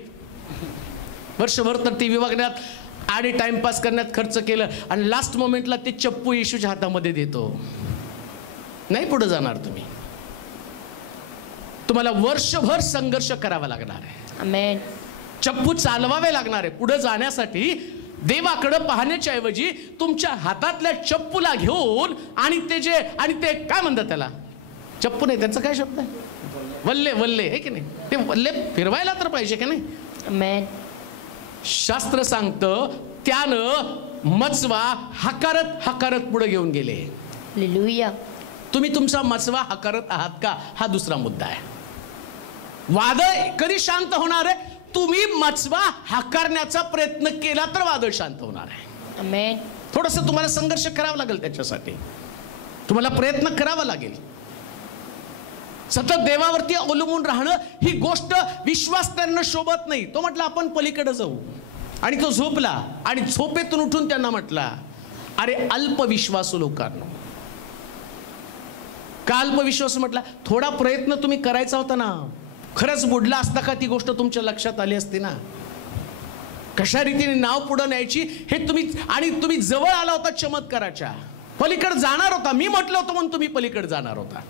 वर्षभर तर टीव्ही बघण्यात आणि टाइमपास करण्यात खर्च केलं आणि लास्ट मोमेंटला ते चप्पू येशूच्या हातामध्ये देतो. नाही पुढे जाणार तुम्ही. तुम्हाला वर्षभर संघर्ष करावा लागणार आहे. आमेन. चप्पू चालवावे लागणार आहे. पुढे जाण्यासाठी देवाकडे पाहण्याच्या ऐवजी तुमच्या हातातल्या चप्पूला घेऊन आणि ते काय म्हणतात त्याला, चप्पू नाही त्याचा काय शब्द आहे, वल्ले आहे की नाही, ते वल्ले फिरवायला तर पाहिजे की नाही. आमेन. शास्त्र सांगतं त्यानं मचवा हकारत पुढे घेऊन गेले. हालेलुया. तुम्ही तुमचा मचवा हकारत आहात का? हा दुसरा मुद्दा आहे. वादळ कधी शांत होणार आहे? तुम्ही मचवा हकारण्याचा प्रयत्न केला तर वादळ शांत होणार आहे. आमेन. थोडंसं तुम्हाला संघर्ष करावा लागेल, त्याच्यासाठी तुम्हाला प्रयत्न करावा लागेल. सतत देवावरती अवलंबून राहणं ही गोष्ट विश्वास त्यांना शोभत नाही. तो म्हटला आपण पलीकडे जाऊ आणि तो झोपला आणि झोपेतून उठून त्यांना म्हटला, अरे अल्पविश्वासू लोकांनो. का अल्पविश्वास म्हटला? थोडा प्रयत्न तुम्ही करायचा होता ना. खरंच बुडला असता का ती गोष्ट तुमच्या लक्षात आली असती ना. कशा रीतीने नाव पुढे न्यायची हे तुम्ही जवळ आला होता, चमत्काराच्या पलीकडे जाणार होता. मी म्हटलं होतं म्हणून तुम्ही पलीकडे जाणार होता.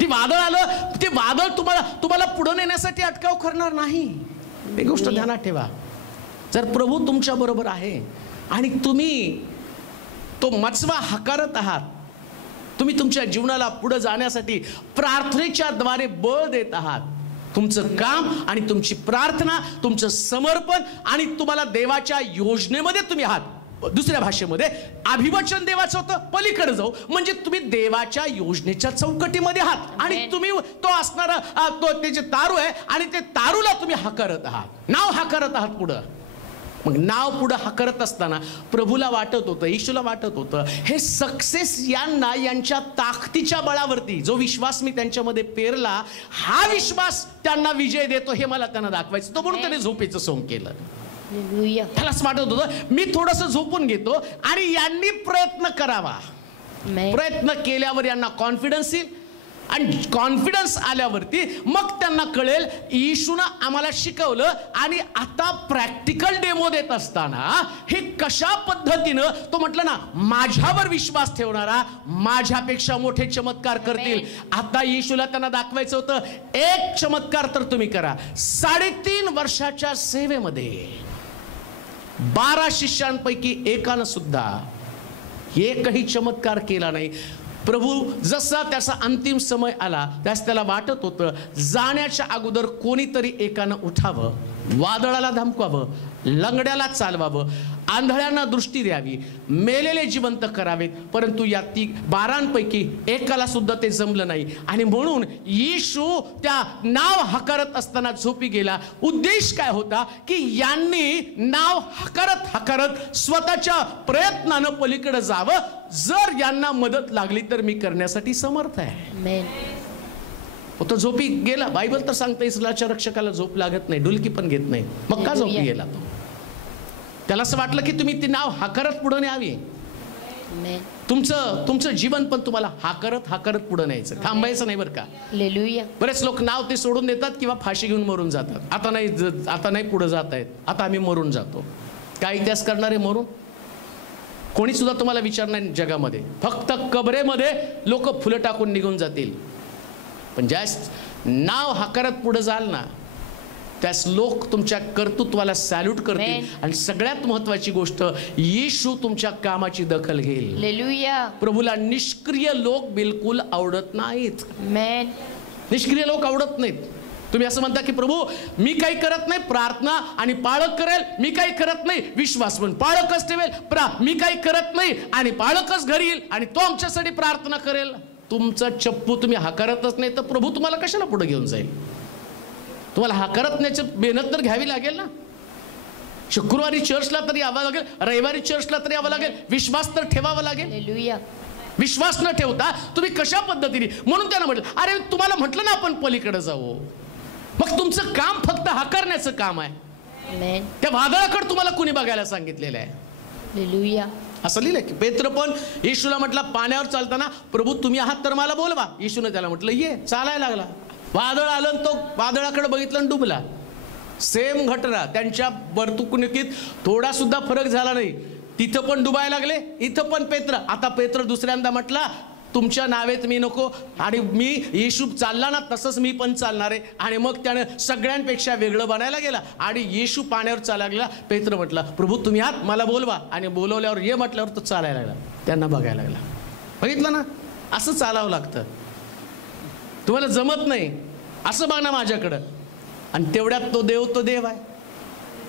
ती वादळ आलं, ते वादळ तुम्हाला पुढे नेण्यासाठी अटकाव करणार नाही. ही गोष्ट ध्यानात ठेवा. जर प्रभू तुमच्या बरोबर आहे आणि तुम्ही तो मचवा हकारत आहात, तुम्ही तुमच्या जीवनाला पुढे जाण्यासाठी प्रार्थनेच्या द्वारे बळ देत आहात, तुमचं काम आणि तुमची प्रार्थना, तुमचं समर्पण आणि तुम्हाला देवाच्या योजनेमध्ये तुम्ही आहात. दुसऱ्या भाषेमध्ये अभिवचन देवाचं होतं पलीकडे जाऊ, म्हणजे तुम्ही देवाच्या योजनेच्या चौकटीमध्ये आहात आणि तुम्ही तो असणारा ते जे तारू आहे आणि ते तारूला तुम्ही हकारत आहात, नाव हकारत आहात पुढं. मग नाव पुढे हकारत असताना प्रभूला वाटत होतं, येशूला वाटत होतं, हे सक्सेस यांना यांच्या ताकदीच्या बळावरती जो विश्वास मी त्यांच्यामध्ये पेरला, हा विश्वास त्यांना विजय देतो हे मला त्यांना दाखवायचं. तो म्हणून त्याने झोपेचं सोंग केलं. हालेलुया. त्यालाच वाटत होतं मी थोडंसं झोपून घेतो आणि यांनी प्रयत्न करावा. आमेन. प्रयत्न केल्यावर यांना कॉन्फिडन्स येईल आणि कॉन्फिडन्स आल्यावरती मग त्यांना कळेल येशूनं आम्हाला शिकवलं. आणि आता प्रॅक्टिकल डेमो देत असताना हे कशा पद्धतीनं तो म्हटलं ना माझ्यावर विश्वास ठेवणारा माझ्यापेक्षा मोठे चमत्कार करतील. आता येशूला त्यांना दाखवायचं होतं एक चमत्कार तर तुम्ही करा. 3.5 वर्षाच्या सेवेमध्ये 12 शिष्यांपैकी एकानं सुद्धा एकही चमत्कार केला नाही. प्रभू जसा त्याचा अंतिम समय आला त्यास त्याला वाटत होतं जाण्याच्या अगोदर कोणीतरी एकानं उठावं, वादळाला धमकावं, लंगड्याला चालवावं, आंधळ्यांना दृष्टी द्यावी, मेलेले जिवंत करावेत. परंतु या 12 एकाला सुद्धा ते जमलं नाही. आणि म्हणून येशू त्या नाव हकारत असताना झोपी गेला. उद्देश काय होता की यांनी नाव हकारत हकारत स्वतःच्या प्रयत्नानं पलीकडे जावं. जर यांना मदत लागली तर मी करण्यासाठी समर्थ आहे. आमेन. तो झोपी गेला. बायबल तर सांगते इस्रायलच्या रक्षकाला झोप लागत नाही, डुलकी पण घेत नाही. मग का झोपी गेला तो? त्याला असं वाटलं की तुम्ही ती नाव हाकरत पुढे न्यावी. तुमचं जीवन पण तुम्हाला हाकरत पुढे न्यायचं, थांबायचं नाही बरं का. हालेलुया. बरेच लोक नाव ते सोडून देतात किंवा फाशी घेऊन मरून जातात. आता नाही पुढे जात आहेत, आता आम्ही मरून जातो. काय इतिहास करणारे मरून? कोणी सुद्धा तुम्हाला विचारणार नाही जगामध्ये. फक्त कबरेमध्ये लोक फुलं टाकून निघून जातील. पण ज्यास नाव हाकरत पुढे जाल ना त्यास लोक तुमच्या कर्तृत्वाला सॅल्यूट करतील. आणि सगळ्यात महत्वाची गोष्ट येशू तुमच्या कामाची दखल घेईल. हालेलुया. प्रभूला निष्क्रिय लोक बिलकुल आवडत नाहीत. आमेन. निष्क्रिय लोक आवडत नाहीत. तुम्ही असं म्हणता की प्रभू मी काही करत नाही, प्रार्थना आणि पाळक करेल, मी काही करत नाही, विश्वास पण पाळकच ठेवेल, मी काही करत नाही आणि पाळकच घरी येईल आणि तो आमच्यासाठी प्रार्थना करेल. तुमचा चप्पू तुम्ही हाकारतच नाही तर प्रभू तुम्हाला कशाला पुढे घेऊन जाईल? तुम्हाला हाकारत न्यायची मेहनत तर घ्यावी लागेल ना. शुक्रवारी चर्चला तरी यावं लागेल, रविवारी चर्चला तरी यावं लागेल, विश्वास तर ठेवावा लागेल. हालेलुया. विश्वास न ठेवता तुम्ही कशा पद्धतीने? म्हणून त्यानं म्हटलं अरे तुम्हाला म्हटलं ना आपण पलीकडे जाऊ. मग तुमचं काम फक्त हाकारण्याचं काम आहे. आमेन. त्या वादळाकडे तुम्हाला कुणी बघायला सांगितलेलं आहे? हालेलुया. असं लिहिलंय की पेत्र पण येशूला म्हटलं पाण्यावर चालताना प्रभू तुम्ही आहात तर मला बोलवा. येशूने त्याला म्हटलं ये. चालायला लागला. वादळ आलं, तो वादळाकडे बघितलं आणि डुबला. सेम घटना त्यांच्या वर्तुणुकीत थोडा सुद्धा फरक झाला नाही. तिथं पण डुबायला लागले, इथं पण पेत्र. आता पेत्र दुसऱ्यांदा म्हटला तुमच्या नावेत मी नको आणि मी येशू चालला ना तसंच मी पण चालणार आहे. आणि मग त्यानं सगळ्यांपेक्षा वेगळं बनायला गेला आणि येशू पाण्यावर चालायला गेला. पेत्र म्हटला प्रभू तुम्ही आहात मला बोलवा. आणि बोलवल्यावर ये म्हटल्यावर तो चालायला लागला, त्यांना बघायला लागला. बघितलं ना, असं चालावं लागतं. तुम्हाला जमत नाही असं बघ ना माझ्याकडं. आणि तेवढ्यात तो देव आहे.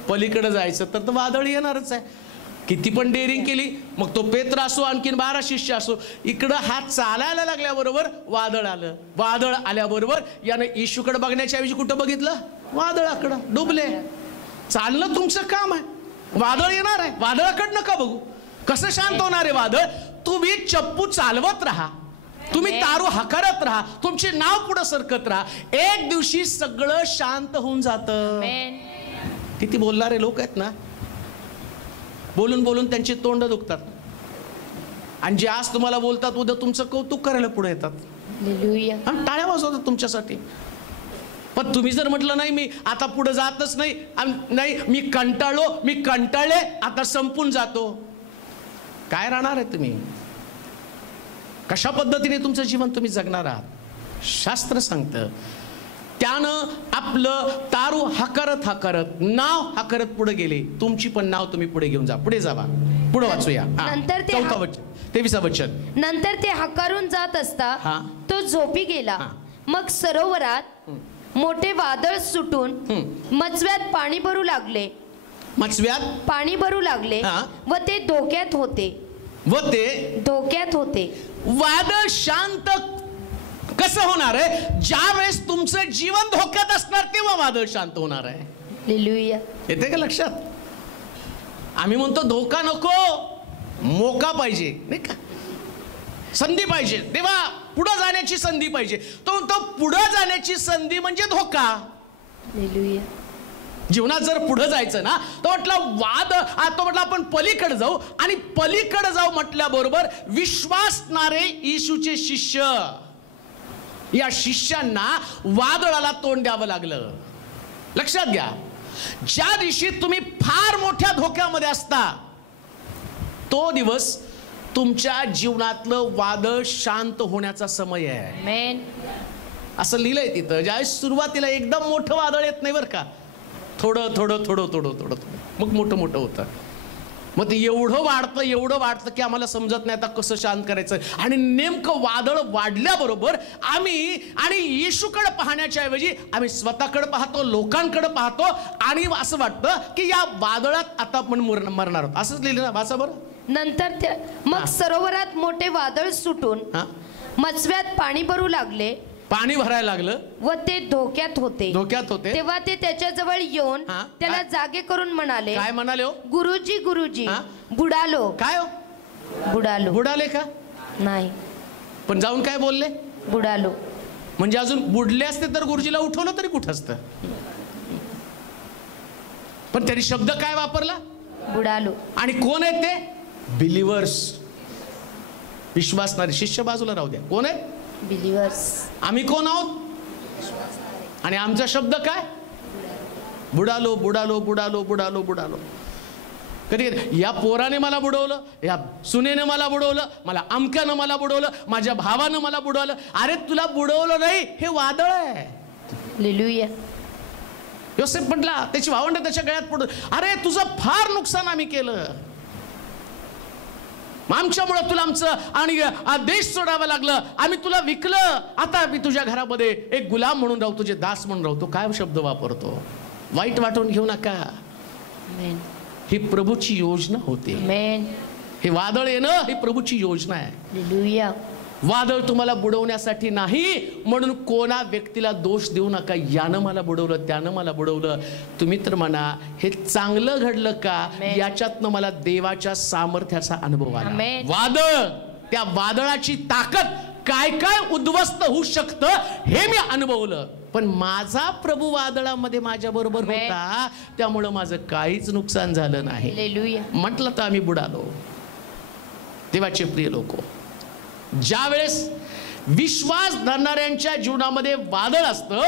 पलीकडे जायचं तर वादळ येणारच आहे. किती पण डेअरिंग केली, मग तो पेत्र असो आणखीन 12 शिष्य असो, इकडं हात चालायला लागल्याबरोबर वादळ आलं. वादळ आल्याबरोबर यानं येशूकडे बघण्याच्या ऐवजी कुठं बघितलं? वादळाकडं. डुबले. चालणं तुमचं काम आहे. वादळ येणार आहे, वादळाकडे नका बघू. कसं शांत होणार आहे वादळ? तुम्ही चप्पू चालवत राहा, तुम्ही तारू हाकारत राहा, तुमचे नाव पुढे सरकत राहा. एक दिवशी सगळं शांत होऊन जातं. किती बोलणारे लोक आहेत ना, बोलून बोलून त्यांची तोंड दुखतात. आणि जे आज तुम्हाला बोलतात उद्या तुमचं कौतुक करायला पुढे येतात. आणि टाळ्या वाजवतात तुमच्यासाठी. पण तुम्ही जर म्हटलं नाही मी आता पुढे जातच नाही, मी कंटाळले आता संपून जातो, काय राहणार आहे तुम्ही? कशा पद्धतीने तुमचं जीवन तुम्ही जगणार आहात? शास्त्र सांगतं त्यानं आपलं तारू हाकारत नाव हाकारत पुढे गेले. तुमची पण नाव तुम्ही पुढे घेऊन जा. पुढे जावा. पुढे वाचूया. नंतर ते 23 वचन. नंतर ते हाकारून जात असता तो झोपी गेला. मग सरोवरात मोठे वादळ सुटून मचव्यात पाणी भरू लागले व ते धोक्यात होते. वादळ शांत कसं होणार आहे? ज्या वेळेस तुमचं जीवन धोक्यात असणार तेव्हा वादळ शांत होणार आहे. हालेलुया. येते का लक्षात? आम्ही म्हणतो धोका नको, मोका पाहिजे नाही का, संधी पाहिजे. तेव्हा पुढे जाण्याची संधी पाहिजे. तो पुढे जाण्याची संधी म्हणजे धोका. हालेलुया. जीवनात जर पुढे जायचं ना, तो म्हटलं तो म्हटलं आपण पलीकडे जाऊ, आणि पलीकडे जाऊ म्हटल्याबरोबर विश्वासणारे येशूचे शिष्य, या शिष्यांना वादळाला तोंड द्यावं लागलं. लक्षात घ्या, ज्या दिवशी तुम्ही फार मोठ्या धोक्यामध्ये असता, तो दिवस तुमच्या जीवनातलं वादळ शांत होण्याचा समय आहे. आमेन. असं लिहिलंय तिथं. ज्यावेळेस सुरुवातीला एकदम मोठं वादळ येत नाही बरं का, थोडं थोडं थोडं थोडं थोडं मग मोठं मोठं होतं. मग ते एवढं वाढतं की आम्हाला समजत नाही आता कसं शांत करायचं. आणि नेमकं वादळ वाढल्याबरोबर आम्ही आणि येशूकडे पाहण्याच्या ऐवजी आम्ही स्वतःकडे पाहतो, लोकांकडे पाहतो, आणि असं वाटतं की या वादळात आता आपण मरणार आहोत. असंच लिहिलं ना, वाचा बरं. नंतर मग सरोवरात मोठे वादळ सुटून मचव्यात पाणी भरू लागले. पाणी भरायला लागलं व ते धोक्यात होते. तेव्हा ते त्याच्याजवळ येऊन त्याला जागे करून म्हणाले. काय म्हणाले हो? गुरुजी गुरुजी, बुडालो. काय हो? बुडालो. बुडाले का? नाही, पण जाऊन काय बोलले? बुडालो. म्हणजे अजून बुडले असते तर गुरुजीला उठवलं तरी कुठं असतं. पण त्यांनी शब्द काय वापरला? बुडालो. आणि कोण आहेत ते? बिलीवर्स, विश्वासणारे. शिष्य बाजूला राहू द्या. कोण आहेत? बिलीवर्स. आम्ही कोण आहोत? आणि आमचा शब्द काय? बुडालो बुडालो बुडालो बुडालो बुडालो. कधी या पोराने मला बुडवलं, या सुनेने मला बुडवलं, मला अमक्यानं मला बुडवलं, माझ्या भावानं मला बुडवलं. अरे तुला बुडवलं नाही, हे वादळ आहे. हालेलुया. योसेफ म्हटला, त्याची भावंड त्याच्या गळ्यात पडून, अरे तुझं फार नुकसान आम्ही केलं, आमच्यामुळे तुला आमचं आणि देश सोडावं लागलं, आम्ही तुला विकलं, आता मी तुझ्या घरामध्ये एक गुलाम म्हणून राहू, तुझे दास म्हणून राहू. तो काय शब्द वापरतो? वाईट वाटून घेऊ नका. ही प्रभूची योजना होती. हे वादळ येणं ही प्रभूची योजना आहे. हालेलुया. वादळ तुम्हाला बुडवण्यासाठी नाही, म्हणून कोणा व्यक्तीला दोष देऊ नका. यानं मला बुडवलं, त्यानं मला बुडवलं. तुम्ही तर म्हणा, हे चांगलं घडलं का, याच्यातनं मला देवाच्या सामर्थ्याचा अनुभव आला. वादळ, त्या वादळाची ताकद, काय काय उद्ध्वस्त होऊ शकतं हे मी अनुभवलं. पण माझा प्रभू वादळामध्ये माझ्या बरोबर होता, त्यामुळं माझं काहीच नुकसान झालं नाही. हालेलुया. म्हटलं तर आम्ही बुडालो. देवाचे प्रिय लोक, ज्या वेळेस विश्वास धरणाऱ्यांच्या जीवनामध्ये वादळ असतं,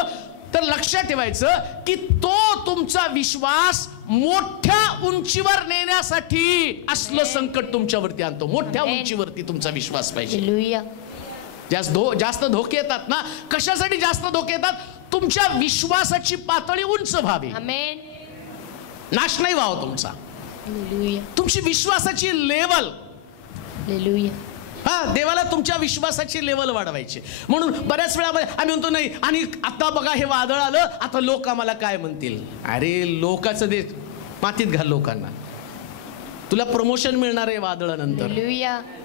तर लक्षात ठेवायचं की तो तुमचा विश्वास मोठ्या उंचीवर नेण्यासाठी असलं संकट तुमच्यावरती आणतो. मोठ्या उंचीवरती तुमचा विश्वास पाहिजे. जास्त धोके येतात ना, कशासाठी जास्त धोके येतात? तुमच्या विश्वासाची पातळी उंच व्हावी, नाश नाही व्हावा तुमचा. तुमची विश्वासाची लेवल, देवाला तुमच्या विश्वासाची लेवल वाढवायची. म्हणून बऱ्याच वेळा आम्ही म्हणतो नाही, आणि आता बघा हे वादळ आलं, आता लोक आम्हाला काय म्हणतील. अरे लोकांचं दे मातीत घाल लोकांना, तुला प्रमोशन मिळणार आहे वादळानंतर.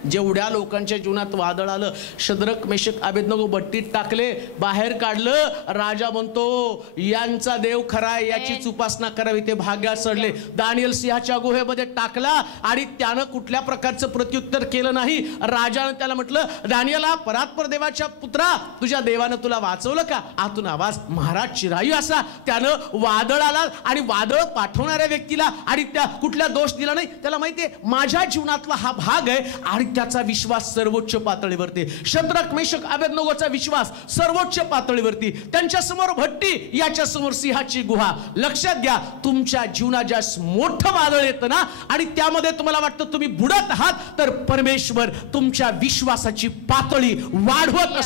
जेवढ्या लोकांच्या जीवनात वादळ आलं, शद्रक मेशक अबेदनगो भट्टीत टाकले, बाहेर काढलं, राजा म्हणतो यांचा देव खरा आहे, याचीच उपासना करावी. ते भाग्यात चढले. दानियल सिंहाच्या गुहेमध्ये टाकला आणि त्यानं कुठल्या प्रकारचं प्रत्युत्तर केलं नाही. राजानं त्याला म्हटलं, दानियला, परात्पर देवाच्या पुत्रा, तुझ्या देवानं तुला वाचवलं का? आतून आवाज, महाराज चिरायू असा. त्यानं वादळ आला आणि वादळ पाठवणाऱ्या व्यक्तीला आणि त्या कुठल्या दोष दिला नाही. त्याला माहितीये माझ्या जीवनातला हा भाग आहे, आणि त्याचा विश्वास सर्वोच्च पातळीवरती. शद्रक मेशक अबेदनगोचा विश्वास सर्वोच्च पातळीवरती. त्यांच्या समोर भट्टी, याच्या समोर सिंहाची गुहा. लक्षात घ्या, तुमच्या जीवनात ज्या मोठं वादळ येतं ना, आणि त्यामध्ये तुम्हाला वाटतं तुम्ही बुडत आहात, तर परमेश्वर तुमच्या विश्वासाची पातळी वाढवत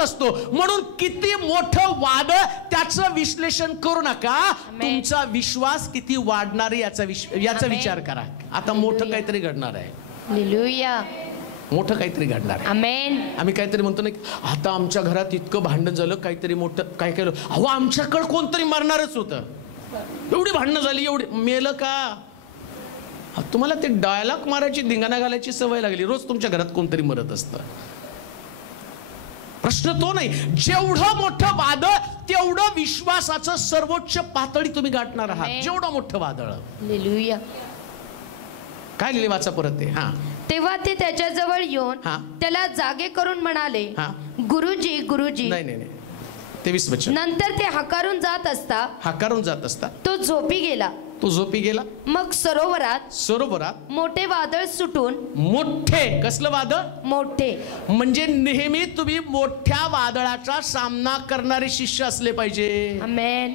असतो. म्हणून किती मोठं वादळ, त्याचं विश्लेषण करू नका, तुमचा विश्वास किती वाढणार आहे याचा विचार करा. आता मोठं काहीतरी घडणार आहे. हालेलुया. मोठं काहीतरी घडणार. आमेन. आम्ही काहीतरी म्हणतो ना, आता आमच्या घरात इतकं भांडण झालं, काहीतरी मोठं काय केलं. अहो, आमच्याकडे कोणतरी मरणारच होतं, एवढी भांडणं झाली, एवढी मेलं का? तुम्हाला ते डायलॉग मारायची, धिंगाणा घालायची सवय लागली. रोज तुमच्या घरात कोणतरी मरत असतं. प्रश्न तो नाही, जेवढं मोठं वादळ तेवढं विश्वासाचं सर्वोच्च पातळी तुम्ही गाठणार आहात. जेवढं मोठं वादळ. हालेलुया. काय लिहिले, वाचा परत ते. तेव्हा ते त्याच्याजवळ येऊन त्याला जागे करून म्हणाले, गुरुजी गुरुजी. नाही, 23 वचन. नंतर ते हकारून जात असता तो झोपी गेला. मग सरोवरात मोठे वादळ सुटून. मोठे कसलं वादळ? मोठे म्हणजे नेहमी तुम्ही मोठ्या वादळाचा सामना करणारे शिष्य असले पाहिजे. आमेन.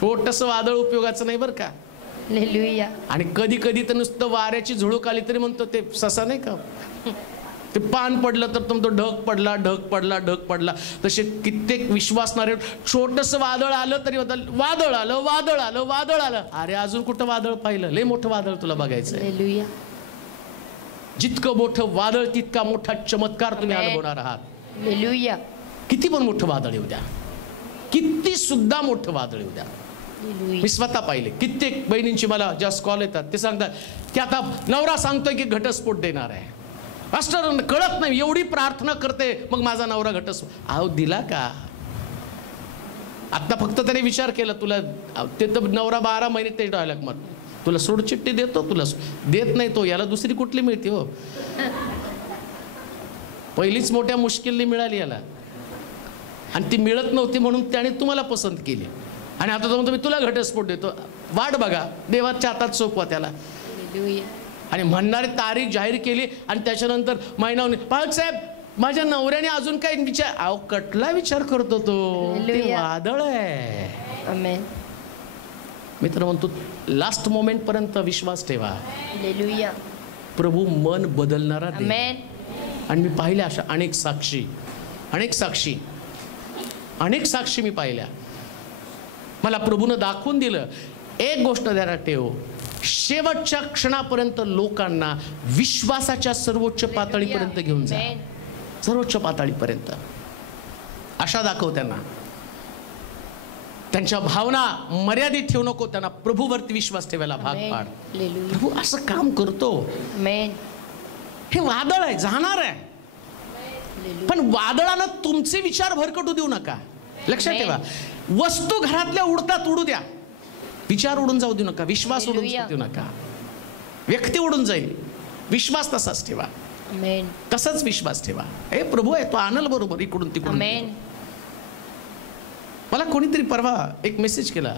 छोटस वादळ उपयोगाचं नाही बरं का. हालेलुया. आणि कधी कधी तर नुसतं वाऱ्याची झुळूक आली तरी म्हणतो ते ससा नाही का, ते पान पडलं तर तुमचं ढग पडला. तसे कित्येक विश्वासणारे छोटस वादळ आलं तरी वादळ आलं. अरे अजून कुठं वादळ पाहिलं? लय मोठं वादळ तुला बघायचं. हालेलुया. जितकं मोठं वादळ तितका मोठा चमत्कार तुम्ही अनुभवणार आहात. हालेलुया. किती पण मोठं वादळ येऊ द्या, किती सुद्धा मोठं वादळ येऊ द्या. मी स्वतः पाहिले. कित्येक बहिणींची मला ज्या कॉल येतात ते सांगतात की आता नवरा सांगतोय की घटस्फोट देणार आहे. पास्टर कळत नाही, एवढी प्रार्थना करते मग माझा नवरा घटस्फोट. अहो दिला का? आता फक्त त्याने विचार केला तुला ते तर नवरा 12 महिने ते डायलॉग मग तुला सोडचिट्टी देतो, तुला देत नाही तो, याला दुसरी कुठली मिळते हो? पहिलीच मोठ्या मुश्किलने मिळाली याला आणि ती मिळत नव्हती म्हणून त्याने तुम्हाला पसंत केली आणि आता तो मी तुला घटस्फोट देतो. वाट बघा, देवाच्या हातात सोपवा त्याला. आणि म्हणणारी तारीख जाहीर केली आणि त्याच्यानंतर महिनावणी पालक साहेब माझ्या नवऱ्याने अजून काही विचार. अहो कटला विचार करतो तो, ते वादळ आहे. आमेन. मित्र म्हणतो लास्ट मोमेंट पर्यंत विश्वास ठेवा. हालेलुया. प्रभू मन बदलणारा देव. आमेन. आणि मी पाहिल्या अशा अनेक साक्षी मी पाहिल्या. मला प्रभूनं दाखवून दिलं. एक गोष्ट ध्यानात ठेव, शेवटच्या क्षणापर्यंत लोकांना विश्वासाच्या सर्वोच्च पातळीपर्यंत घेऊन जा. सर्वोच्च पातळीपर्यंत आशा दाखव त्यांना. त्यांच्या भावना मर्यादित ठेवू नको, त्यांना प्रभूवरती विश्वास ठेवायला भाग पाड. प्रभू असं काम करतो. हे वादळ आहे, जाणार आहे, पण वादळानं तुमचे विचार भरकटू देऊ नका. लक्षात ठेवा, वस्तू घरातल्या उडतात उडू द्या, विचार उडून जाऊ देऊ नका, विश्वास उडून जाऊ देऊ नका. व्यक्ती उडून जाईल, विश्वास तसाच ठेवा. तसाच विश्वास ठेवा. हे प्रभू आहे, तो आणल बरोबर इकडून तिकडून. मला कोणीतरी परवा एक मेसेज केला,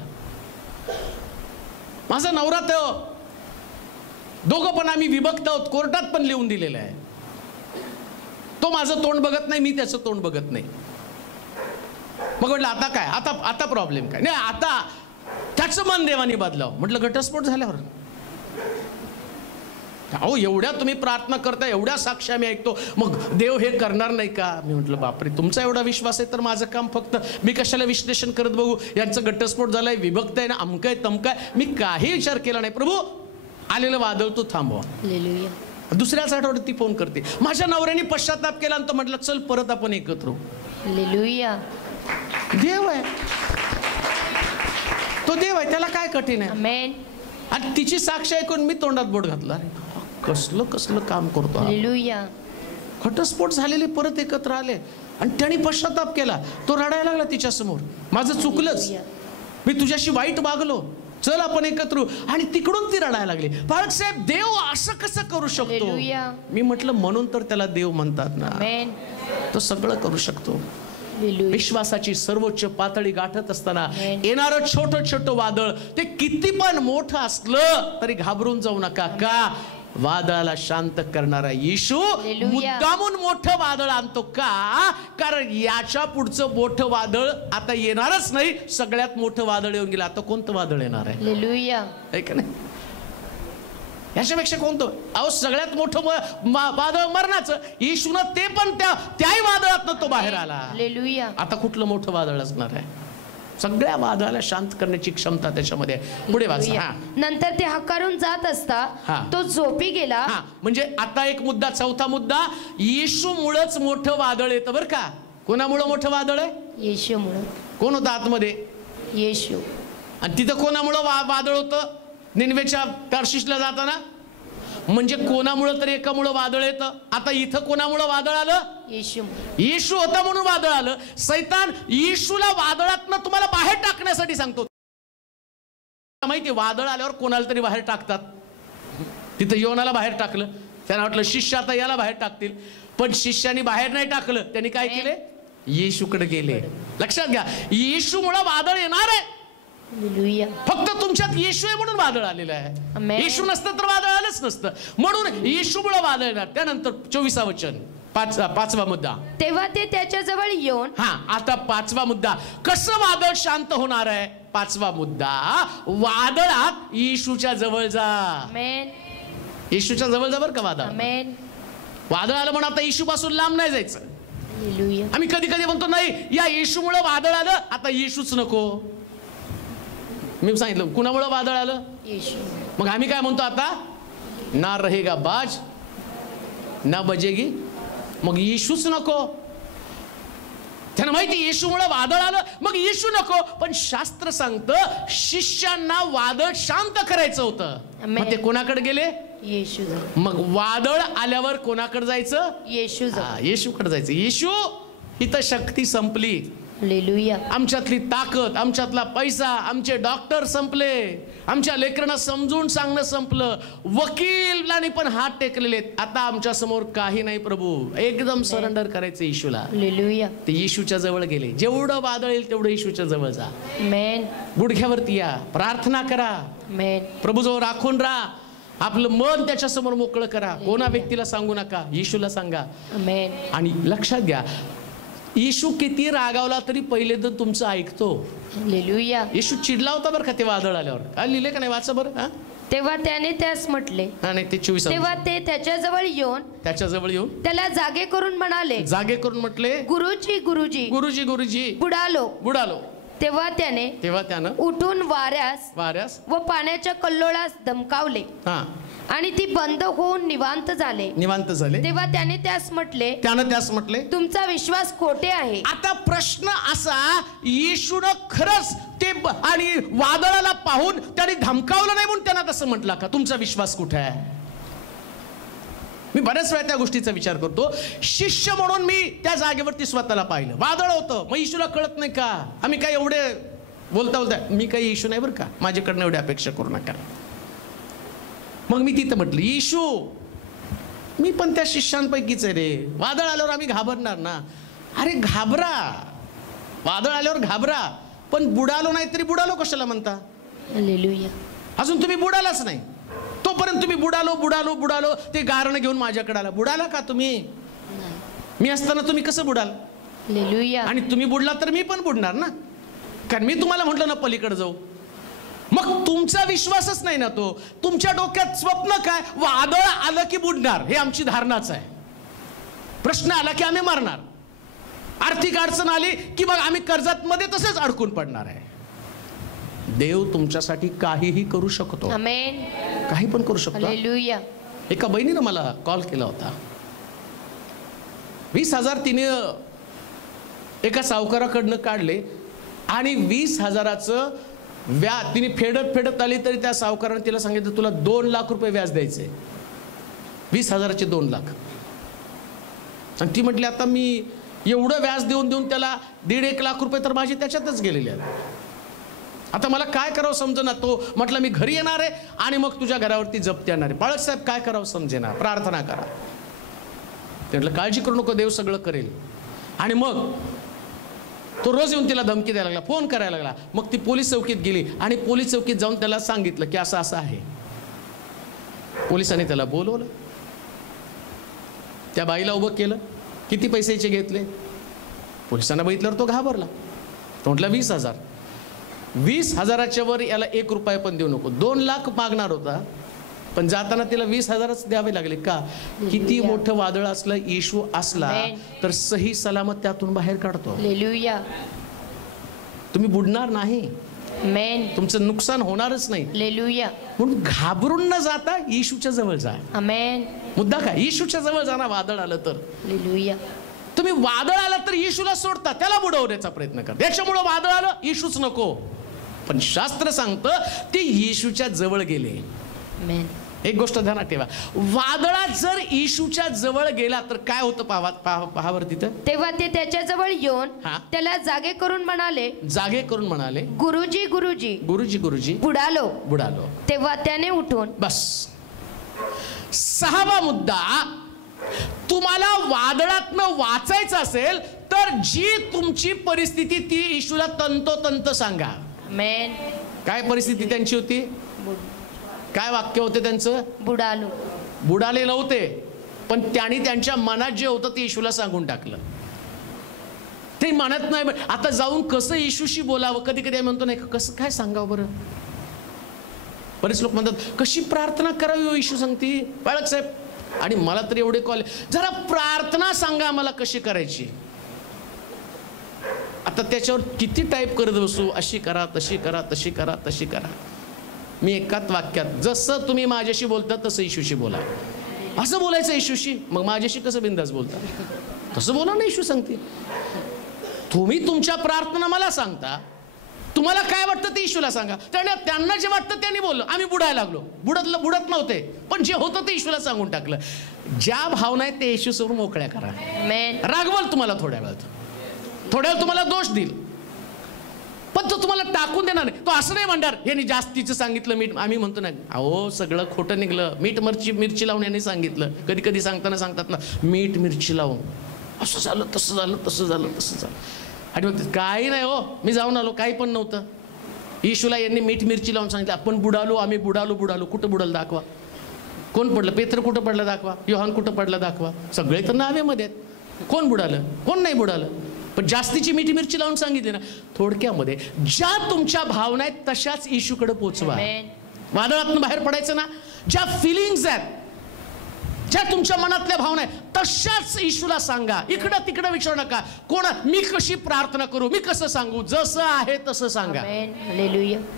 माझा नवरा तर दोघं पण आम्ही विभक्त आहोत, कोर्टात पण लिहून दिलेलं आहे. तो माझं तोंड बघत नाही, मी त्याचं तोंड बघत नाही. मग म्हटलं आता काय, आता प्रॉब्लेम काय? नाही आता त्याचं मन देवाने बदलाव. म्हटलं घटस्फोट झाल्यावर. अहो एवढ्या तुम्ही प्रार्थना करता, एवढ्या साक्ष्या मी ऐकतो, मग देव हे करणार नाही का? मी म्हटलं बापरे, तुमचा एवढा विश्वास आहे तर माझं काम फक्त मी कशाला विश्लेषण करत बघू, यांचं घटस्फोट झालाय, विभक्त आहे ना, अमकंय तमकंय. मी काही विचार केला नाही. प्रभू आलेलं वादळ तू थांबवा. दुसऱ्याच आठवड्यात ती फोन करते, माझ्या नवऱ्याने पश्चाताप केला आणि तो म्हटलं चल परत आपण एकत्र होऊ. देव आहे तो, देव आहे, त्याला काय कठीण आहे? आणि तिची साक्ष ऐकून मी तोंडात बोट घातला. कसलं काम करतो. घटस्फोट झालेले परत एकत्र आले आणि त्यांनी पश्चाताप केला. तो रडायला लागला तिच्या समोर, माझं चुकलंच, मी तुझ्याशी वाईट वागलो, चल आपण एकत्र होऊ. आणि तिकडून ती रडायला लागली. पालक साहेब देव असं कसं करू शकतो? मी म्हटलं म्हणून तर त्याला देव म्हणतात ना, तो सगळं करू शकतो. विश्वासाची सर्वोच्च पातळी गाठत असताना येणारं छोटं वादळ ते किती पण मोठं असलं तरी घाबरून जाऊ नका. का? वादळाला शांत करणारा येशू मुद्दामून मोठं वादळ आणतो. का? कारण याच्या पुढचं मोठं वादळ आता येणारच नाही. सगळ्यात मोठं वादळ येऊन गेलं, आता कोणतं वादळ येणार आहे का नाही? याच्यापेक्षा कोणतं? अहो सगळ्यात मोठं वादळ मरणाचं. येशूनं ते पण त्याही वादळातनं तो बाहेर आला. आता कुठलं मोठं वादळ असणार आहे? सगळ्या वादळाला शांत करण्याची क्षमता त्याच्यामध्ये. पुढे वाचा. नंतर ते हकारून जात असता तो झोपी गेला. म्हणजे आता एक मुद्दा, चौथा मुद्दा, येशूमुळेच मोठं वादळ येतं बरं का. कोणामुळं मोठं वादळ आहे? येशूमुळे. कोण होतं आतमध्ये? येशू. आणि तिथं कोणामुळं वादळ होतं? निनवेच्या तार्शिशला जाताना. म्हणजे कोणामुळं तर एकामुळं वादळ येतं. आता इथं कोणामुळं वादळ आलं? येशू होता म्हणून वादळ आलं. सैतान येशूला वादळातनं तुम्हाला बाहेर टाकण्यासाठी सांगतो. माहिती, वादळ आल्यावर कोणाला तरी बाहेर टाकतात. तिथं योनाला बाहेर टाकलं, त्यांना वाटलं शिष्य आता याला बाहेर टाकतील, पण शिष्याने बाहेर नाही टाकलं. त्यांनी काय केले? येशूकडे गेले. लक्षात घ्या, येशूमुळे वादळ येणार आहे. हालेलुया. फक्त तुमच्यात येशू आहे म्हणून वादळ आलेलं आहे. आमेन. येशू नसतं तर वादळ आलंच नसतं. म्हणून येशूमुळे वादळ येणार. त्यानंतर 24 वचन, पाचवा मुद्दा. तेव्हा ते त्याच्या जवळ येऊन. हा, आता 5वा मुद्दा, कसं वादळ शांत होणार आहे. 5वा मुद्दा, वादळात येशूच्या जवळ जा. आमेन. येशूच्या जवळ जा बरं का. आमेन. वादळ आलं म्हणून आता येशू पासून लांब नाही जायचं. हालेलुया. आम्ही कधी कधी म्हणतो नाही, या येशूमुळे वादळ आलं, आता येशूच नको. मी सांगितलं कुणामुळे वादळ आलं. येशू. मग आम्ही काय म्हणतो आता, ना रहेगा बाज ना बजेगी. मग येशूच नको. त्यांना माहिती येशूमुळे वादळ आलं, मग येशू नको. पण शास्त्र सांगतं शिष्यांना वादळ शांत करायचं होतं. मग ते कोणाकडे गेले. येशू. मग वादळ आल्यावर कोणाकडे जायचं. येशू. येशूकडे जायचं. येशू, इथं शक्ती संपली. हालेलुया. आमच्यातली ताकद, आमच्यातला पैसा, आमचे डॉक्टर संपले, आमच्या लेकरांना समजून सांगणं संपलं, वकिलांनी पण हात टेकलेले. आता आमच्या समोर काही नाही प्रभू. एकदम सरेंडर करायचं येशूला. हालेलुया. ते येशूच्या जवळ गेले. जेवढं वादळ येईल तेवढं येशूच्या जवळ जा. आमेन. गुडघ्यावरती या, प्रार्थना करा, आमेन. प्रभूजवळ राखून राहा. आपलं मन त्याच्या समोर मोकळं करा. कोणा व्यक्तीला सांगू नका, येशूला सांगा. आमेन. आणि लक्षात घ्या, येशू किती रागावला तरी पहिले तर तुमचं ऐकतो. हालेलुया. येशू चिडला होता बरं का ते वादळ आल्यावर. काय लिहिले का नाही, वाचा बरं. तेव्हा त्याने त्यास म्हटले. नाही ते 24. तेव्हा ते त्याच्याजवळ येऊन. त्याच्याजवळ येऊन त्याला जागे करून म्हणाले. जागे करून म्हटले, गुरुजी गुरुजी. गुरुजी गुरुजी. बुडालो. बुडालो. तेव्हा त्यानं उठून वाऱ्यास व पाण्याच्या कल्लोळास धमकावले. हा, आणि ती बंद होऊन निवांत झाले. तेव्हा त्याने त्यास म्हटले, तुमचा विश्वास खोटे आहे. आता प्रश्न असा, येशूनं खरंच ते आणि वादळाला पाहून त्याने धमकावलं नाही म्हणून त्यांना तसं म्हटलं का, तुमचा विश्वास कुठे आहे. मी बऱ्याच वेळा त्या गोष्टीचा विचार करतो. शिष्य म्हणून मी त्या जागेवरती स्वतःला पाहिलं. वादळ होतं, मग येशूला कळत नाही का. आम्ही काय एवढे बोलता मी काही येशू नाही बरं का, माझ्याकडनं एवढी अपेक्षा करू नका. मग मी तिथं म्हटलं, येशू मी पण त्या शिष्यांपैकीच आहे रे. वादळ आल्यावर आम्ही घाबरणार ना. अरे घाबरा, वादळ आल्यावर घाबरा, पण बुडालो नाही तरी बुडालो कशाला म्हणता. हालेलुया. अजून तुम्ही बुडालाच नाही, तोपर्यंत तुम्ही बुडालो बुडालो बुडालो ते गारणं घेऊन माझ्याकडे आला. बुडाला का तुम्ही. मी असताना तुम्ही कसं बुडाल. हालेलुया. आणि तुम्ही बुडला तर मी पण बुडणार ना, कारण मी तुम्हाला म्हटलं ना पलीकडे जाऊ. मग तुमचा विश्वासच नाही ना तो. तुमच्या डोक्यात स्वप्न काय, वादळ आलं की बुडणार, हे आमची धारणाच आहे. प्रश्न आला की आम्ही मरणार, आर्थिक अडचण आली की मग आम्ही कर्जात मध्ये तसेच अडकून पडणार आहे. देव तुमच्यासाठी काहीही करू शकतो. आमेन. काही पण करू शकतो. हालेलुया. एका बहिणीनं मला कॉल केला होता. 20,000 तिने एका सावकाराकडनं काढले आणि 20,000चं व्याज तिने फेडत आली तरी त्या सावकाराने तिला सांगितलं तुला 2 लाख रुपये व्याज द्यायचे. 20,000चे 2 लाख. आणि ती म्हटली आता मी एवढं व्याज देऊन त्याला 1.5 लाख रुपये तर माझे त्याच्यातच गेलेले आहेत. आता मला काय करावं समजेना. तो म्हटलं मी घरी येणार आहे आणि मग तुझ्या घरावरती जप्ती येणार आहे. बाळक साहेब काय करावं समजेना, प्रार्थना करा. म्हटलं काळजी करू नको, देव सगळं करेल. आणि मग तो रोज येऊन तिला धमकी द्यायला लागला, फोन करायला लागला. मग ती पोलीस चौकीत गेली आणि पोलीस चौकीत जाऊन त्याला सांगितलं की असं असं आहे. पोलिसांनी त्याला बोलवलं, त्या बाईला उभं केलं, किती पैशाचे घेतले. पोलिसांना बघितल्यावर तो घाबरला. तो म्हटला 20,000. 20,000च्या वर याला 1 रुपया पण देऊ नको. 2 लाख मागणार होता, पण जाताना तिला 20,000च द्यावे लागले. का, किती मोठं वादळ असलं, येशू असला तर सही सलामत त्यातून बाहेर काढतो. हालेलुया. तुम्ही बुडणार नाही. आमेन. तुमचं नुकसान होणारच नाही. हालेलुया. म्हणून घाबरून न जाता येशूच्या जवळ जा. आमेन. मुद्दा काय, येशूच्या जवळ जाणार. वादळ आलं तर, हालेलुया. तुम्ही वादळ आलं तर येशूला सोडता, त्याला बुडवण्याचा प्रयत्न करा. त्याच्यामुळे वादळ आलं, येशूच नको. पण शास्त्र सांगतं ते येशूच्या जवळ गेले. आमेन. एक गोष्ट ध्यानात ठेवा, वादळात जर येशूच्या जवळ गेला तर काय होतं पहावर तिथं. तेव्हा ते त्याच्या जवळ येऊन त्याला जागे करून म्हणाले, गुरुजी गुरुजी गुरुजी गुरुजी. बुडालो बुडालो. तेव्हा त्याने उठून. बस. 6वा मुद्दा, तुम्हाला वादळातनं वाचायचं असेल तर तर जी तुमची परिस्थिती ती येशूला तंतोतंत सांगा. आमेन. काय परिस्थिती त्यांची होती? काय वाक्य होते त्यांचं? बुडालो. बुडाले नव्हते, पण त्यांनी त्यांच्या मनात जे होतं ते येशूला सांगून टाकलं. ते म्हणत नाही आता जाऊन कसं येशूशी बोलावं. कधी कधी म्हणतो नाही कसं काय सांगावं बरं. बरेच लोक म्हणतात कशी प्रार्थना करावी हो येशू सांगती. बाळक साहेब आणि मला तर एवढे कॉल, जरा प्रार्थना सांगा मला कशी करायची. आता त्याच्यावर किती टाईप करत बसू, अशी करा तशी करा तशी करा तशी करा. मी एकाच वाक्यात, जसं तुम्ही माझ्याशी बोलता तसं येशूशी बोला. असं बोलायचं येशूशी, मग माझ्याशी कसं बिंदास बोलता तसं बोला ना. येशू सांगते तुम्ही तुमच्या प्रार्थना मला सांगता, तुम्हाला काय वाटतं ते येशूला सांगा. त्यांना जे वाटतं त्यांनी बोललं. आम्ही बुडायला लागलो, बुडत नव्हते, पण जे होतं ते येशूला सांगून टाकलं. ज्या भावना आहेत ते येशू समोर मोकळ्या करा. रागवाल तुम्हाला थोड्या वेळ तुम्हाला दोष देईल, पण तो तुम्हाला टाकून देणार नाही. तो असं नाही म्हणणार यांनी जास्तीचं सांगितलं मीठ. आम्ही म्हणतो ना अहो सगळं खोटं निघलं, मीठ मिरची लावून यांनी सांगितलं. कधी कधी सांगताना सांगतात ना मीठ मिरची लावून असं झालं तसं झालं तसं झालं तसं झालं. आणि मग काही नाही हो, मी जाऊन आलो, काही पण नव्हतं. येशूला यांनी मीठ मिरची लावून सांगितलं आपण बुडालो, आम्ही बुडालो. कुठं बुडाल दाखवा. कोण पडलं? पेत्र कुठं पडलं दाखवा. योहान कुठं पडलं दाखवा. सगळे तर नावेमध्ये आहेत. कोण बुडालं? कोण नाही बुडालं. पण जास्तीची मीठ मिरची लावून सांगितली ना. थोडक्यामध्ये ज्या तुमच्या भावना आहेत तशाच येशूकडे पोचवा. वादळातून बाहेर पडायचं ना. ज्या फिलिंग्स आहेत, ज्या तुमच्या मनातल्या भावना आहेत तशाच येशूला सांगा. इकडं तिकडं विचारू नका. कोण मी कशी प्रार्थना करू, मी कसं सांगू, जसं आहे तसं सांगा.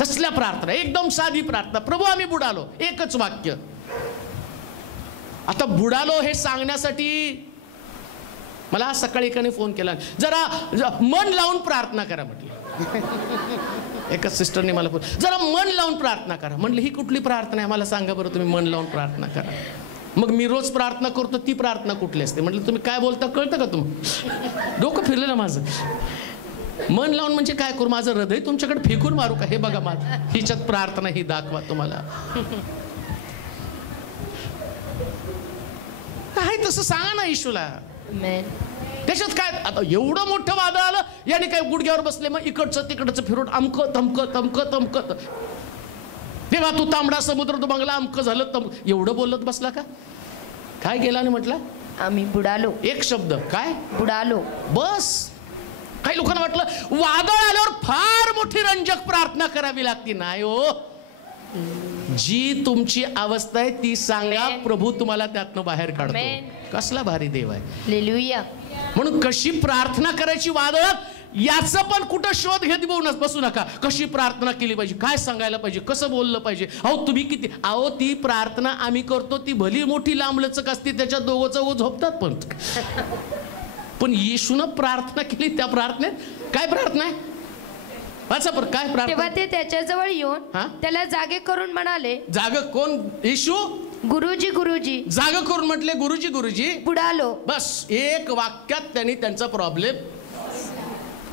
तसल्या प्रार्थना, एकदम साधी प्रार्थना. प्रभू आम्ही बुडालो, एकच वाक्य. आता बुडालो हे सांगण्यासाठी मला आज सकाळी एकाने फोन केला, जरा मन लावून प्रार्थना करा म्हटलं. एका सिस्टरने मला फोन, जरा मन लावून प्रार्थना करा. म्हटलं ही कुठली प्रार्थना आहे मला सांगा बरं तुम्ही. मन लावून प्रार्थना करा. मग मी रोज प्रार्थना करतो ती प्रार्थना कुठली असते. म्हटलं तुम्ही काय बोलता कळतं का तुम्ही? डोकं फिरलं ना माझं. मन लावून म्हणजे काय करू, माझं हृदय तुमच्याकडे फेकून मारू का? हे बघा माझं हिच्यात प्रार्थना ही दाखवा तुम्हाला. काय तसं सांगा ना येशूला. त्याच्यात काय आता एवढं मोठं वादळ आलं, याने काय गुडघ्यावर बसले, मग इकडचं तिकडचं फिरून अमकं तमकं. तेव्हा तू तांबडा समुद्र तो बंगला अमकं झालं एवढं बोलत बसला का? काय गेला आणि म्हटलं आम्ही बुडालो. एक शब्द काय? बुडालो. बस. काही लोकांना वाटलं वादळ आल्यावर फार मोठी रंजक प्रार्थना करावी लागते. नाही हो, जी तुमची अवस्था आहे ती सांगा, प्रभू तुम्हाला त्यातनं बाहेर काढतो. कसला भारी देव आहे. हालेलुया. म्हणून कशी प्रार्थना करायची वादळात, याचं पण कुठं शोध घेत बसू नका. कशी प्रार्थना केली पाहिजे, काय सांगायला पाहिजे, कसं बोललं पाहिजे. अहो तुम्ही किती, अहो ती प्रार्थना आम्ही करतो ती भली मोठी लांबलचक असते, त्याच्यात दोघं चौघं झोपतात. पण येशूनं प्रार्थना केली, त्या प्रार्थनेत काय प्रार्थना आहे वाचा पर काय प्रार्थना. तेव्हा ते त्याच्याजवळ येऊन त्याला जागे करून म्हणाले. जाग कोण? येशू. गुरुजी. जाग करून म्हटले गुरुजी बुडालो. बस एक वाक्यात त्यांनी त्यांचा प्रॉब्लेम.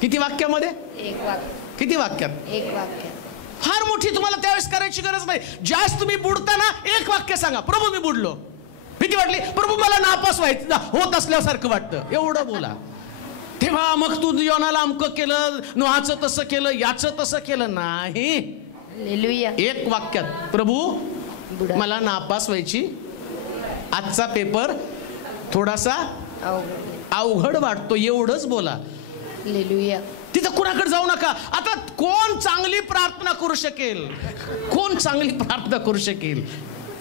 किती वाक्यामध्ये? एक वाक्य. किती वाक्यात? एक वाक्य. फार मोठी तुम्हाला त्यावेळेस करायची गरज नाही. ज्यास तुम्ही बुडताना एक वाक्य सांगा, प्रभू मी बुडलो. भीती वाटली, प्रभू मला नापास व्हायचं होत असल्यासारखं वाटतं, एवढं बोला. तेव्हा मग तू योनाला अमकं केलं, नोहाचं तसं केलं, याचं तसं केलं नाही. एक वाक्यात, प्रभू मला नापास व्हायची, आजचा पेपर थोडासा अवघड वाटतो, एवढंच बोला. तिथं कुणाकडे जाऊ नका. आता कोण चांगली प्रार्थना करू शकेल, कोण चांगली प्रार्थना करू शकेल?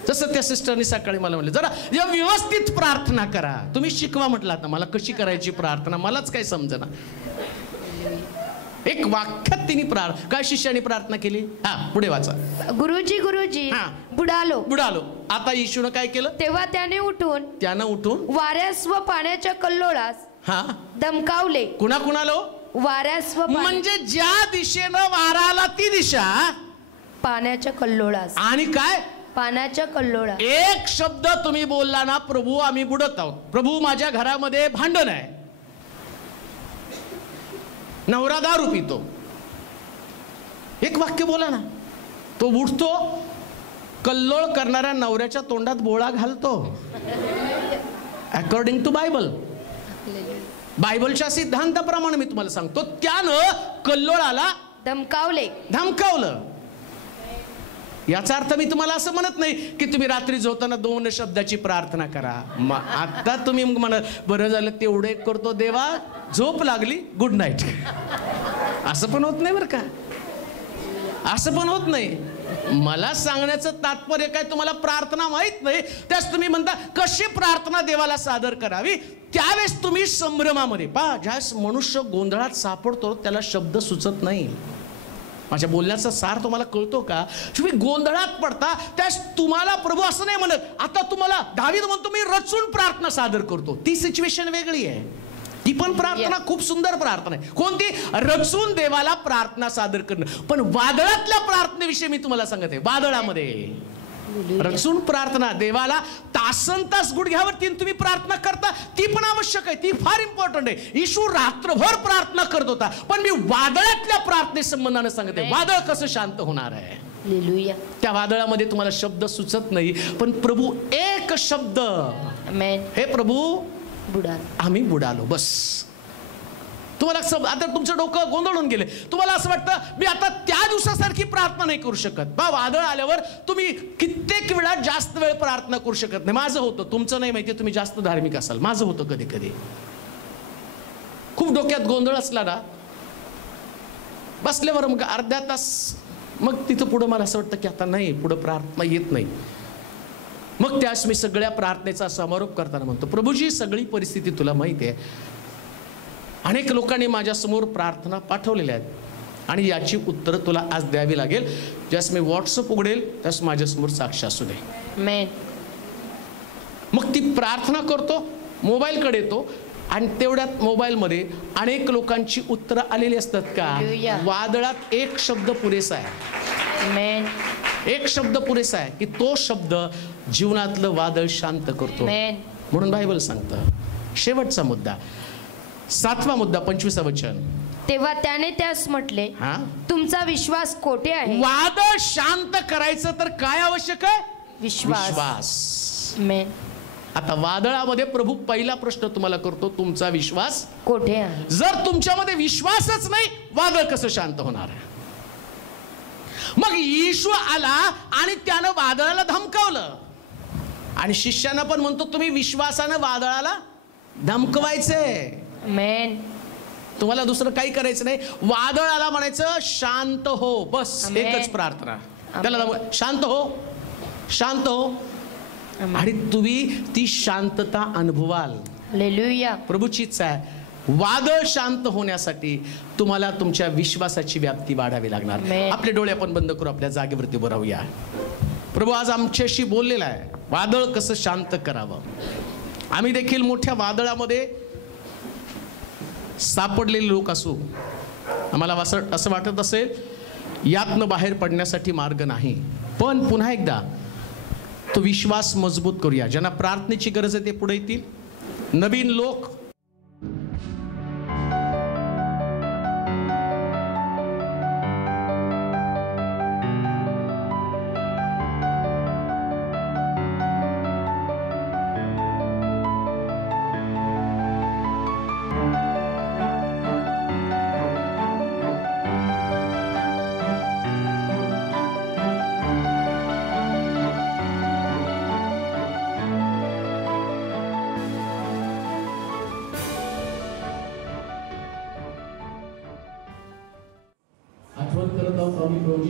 जसं त्या सिस्टरनी सकाळी मला म्हणलं, जरा व्यवस्थित प्रार्थना करा. तुम्ही शिकवा म्हटलं आता मला कशी करायची प्रार्थना, मलाच काय समजेना. एक वाक्यात तिने काय शिष्याने प्रार्थना केली. पुढे वाचा. गुरुजी बुडालो. आता येशूनं काय केलं? तेव्हा त्यानं उठून वाऱ्यास व पाण्याच्या कल्लोळास दमकावले. कुणाला? वाऱ्यास व म्हणजे ज्या दिशेनं वारा आला ती दिशा पाण्याच्या कल्लोळास. आणि काय? पाण्याच्या कल्लोळा. एक शब्द तुम्ही बोलला ना, प्रभू आम्ही बुडत आहोत, प्रभू माझ्या घरामध्ये भांडण आहे, नवरा दारू पितो, एक वाक्य बोला ना, तो उठतो, कल्लोळ करणाऱ्या नवऱ्याच्या तोंडात बोळा घालतो. According to Bible. बायबलच्या सिद्धांताप्रमाणे मी तुम्हाला सांगतो, त्यानं कल्लोळाला धमकावलं. याचा अर्थ मी तुम्हाला असं म्हणत नाही की तुम्ही रात्री झोपताना 2 शब्दाची प्रार्थना करा. आता तुम्ही म्हणा बरं झालं तेवढे करतो देवा, झोप लागली, गुड नाईट. असं पण होत नाही बरं का, असं पण होत नाही. मला सांगण्याचं तात्पर्य काय, तुम्हाला प्रार्थना माहित नाही, त्यास तुम्ही म्हणता कशी प्रार्थना देवाला सादर करावी. त्यावेळेस तुम्ही संभ्रमामध्ये ज्यावेळेस मनुष्य गोंधळात सापडतो त्याला शब्द सुचत नाही. माझ्या बोलण्याचा सार तुम्हाला कळतो का? तुम्ही गोंधळात पडता, त्यास तुम्हाला प्रभू असं नाही म्हणत, आता तुम्हाला दावीद म्हणतो मी रचून प्रार्थना सादर करतो. ती सिच्युएशन वेगळी आहे. ती पण प्रार्थना खूप सुंदर प्रार्थना आहे. कोणती? रचून देवाला प्रार्थना सादर करणं. पण वादळातल्या प्रार्थनेविषयी मी तुम्हाला सांगत आहे. वादळामध्ये रचून प्रार्थना, देवाला तासनतास गुडघ्यावरती तुम्ही प्रार्थना करता, ती पण आवश्यक आहे, ती फार इम्पॉर्टंट आहे. येशू रात्रभर प्रार्थना करत होता. पण मी वादळातल्या प्रार्थने संबंधाने सांगते, वादळ कसं शांत होणार आहे. त्या वादळामध्ये तुम्हाला शब्द सुचत नाही, पण प्रभू एक शब्द, हे प्रभू आम्ही बुडालो, बस. तुम्हाला आता तुमचं डोकं गोंधळून गेले. तुम्हाला असं वाटतं मी आता त्या दिवसासारखी प्रार्थना नाही करू शकत. वादळ आल्यावर तुम्ही कित्येक वेळा जास्त वेळ प्रार्थना करू शकत नाही. माझं होतं, तुमचं नाही माहिती, तुम्ही जास्त धार्मिक असाल. माझं होतं कधी कधी, खूप डोक्यात गोंधळ असला ना, बसल्यावर मग अर्ध्या तास मग तिथं पुढं मला असं वाटतं की आता नाही, पुढं प्रार्थना येत नाही. मग त्यास मी सगळ्या प्रार्थनेचा समारोप करताना म्हणतो, प्रभूजी सगळी परिस्थिती तुला माहिती आहे. अनेक लोकांनी माझ्यासमोर प्रार्थना पाठवलेल्या आहेत आणि याची उत्तरं तुला आज द्यावी लागेल. ज्यास मी व्हॉट्सअप उघडेल त्यास माझ्यासमोर साक्ष असू दे. मग ती प्रार्थना करतो, मोबाईलकडे येतो आणि तेवढ्यात मोबाईलमध्ये अनेक लोकांची उत्तरं आलेली असतात का? वादळात एक शब्द पुरेसा आहे. एक शब्द पुरेसा आहे की तो शब्द जीवनातलं वादळ शांत करतो. म्हणून बायबल सांगतं. शेवटचा मुद्दा, 7वा मुद्दा, 25वं वचन. तेव्हा त्याने त्यास म्हटले, तुमचा विश्वास कोठे आहे. वादळ शांत करायचं तर काय आवश्यक आहे? विश्वास. आता वादळामध्ये प्रभू पहिला प्रश्न तुम्हाला करतो, तुमचा विश्वास कोठे आहे. जर तुमच्यामध्ये विश्वासच नाही, वादळ कसं शांत होणार आहे? मग येशू आला आणि त्यानं वादळाला धमकावलं आणि शिष्यांना पण म्हणतो तुम्ही विश्वासानं वादळाला धमकवायचंय. तुम्हाला दुसरं काही करायचं नाही. वादळाला म्हणायचं शांत हो, बस. एकच प्रार्थना त्याला, शांत हो, शांत हो. आणि तुम्ही ती शांतता अनुभवाल. हालेलुया. प्रभूची इच्छा आहे वादळ शांत होण्यासाठी तुम्हाला तुमच्या विश्वासाची व्याप्ती वाढावी लागणार. आपले डोळे आपण बंद करू, आपल्या जागेवरती उभं राहूया. प्रभू आज आमच्याशी बोललेला आहे, वादळ कसं शांत करावं. आम्ही देखील मोठ्या वादळामध्ये सापडलेले लोक असू. आम्हाला असं वाटत असेल यातनं बाहेर पडण्यासाठी मार्ग नाही. पण पुन्हा एकदा तो विश्वास मजबूत करूया. ज्यांना प्रार्थनेची गरज आहे ते पुढे येतील. नवीन लोक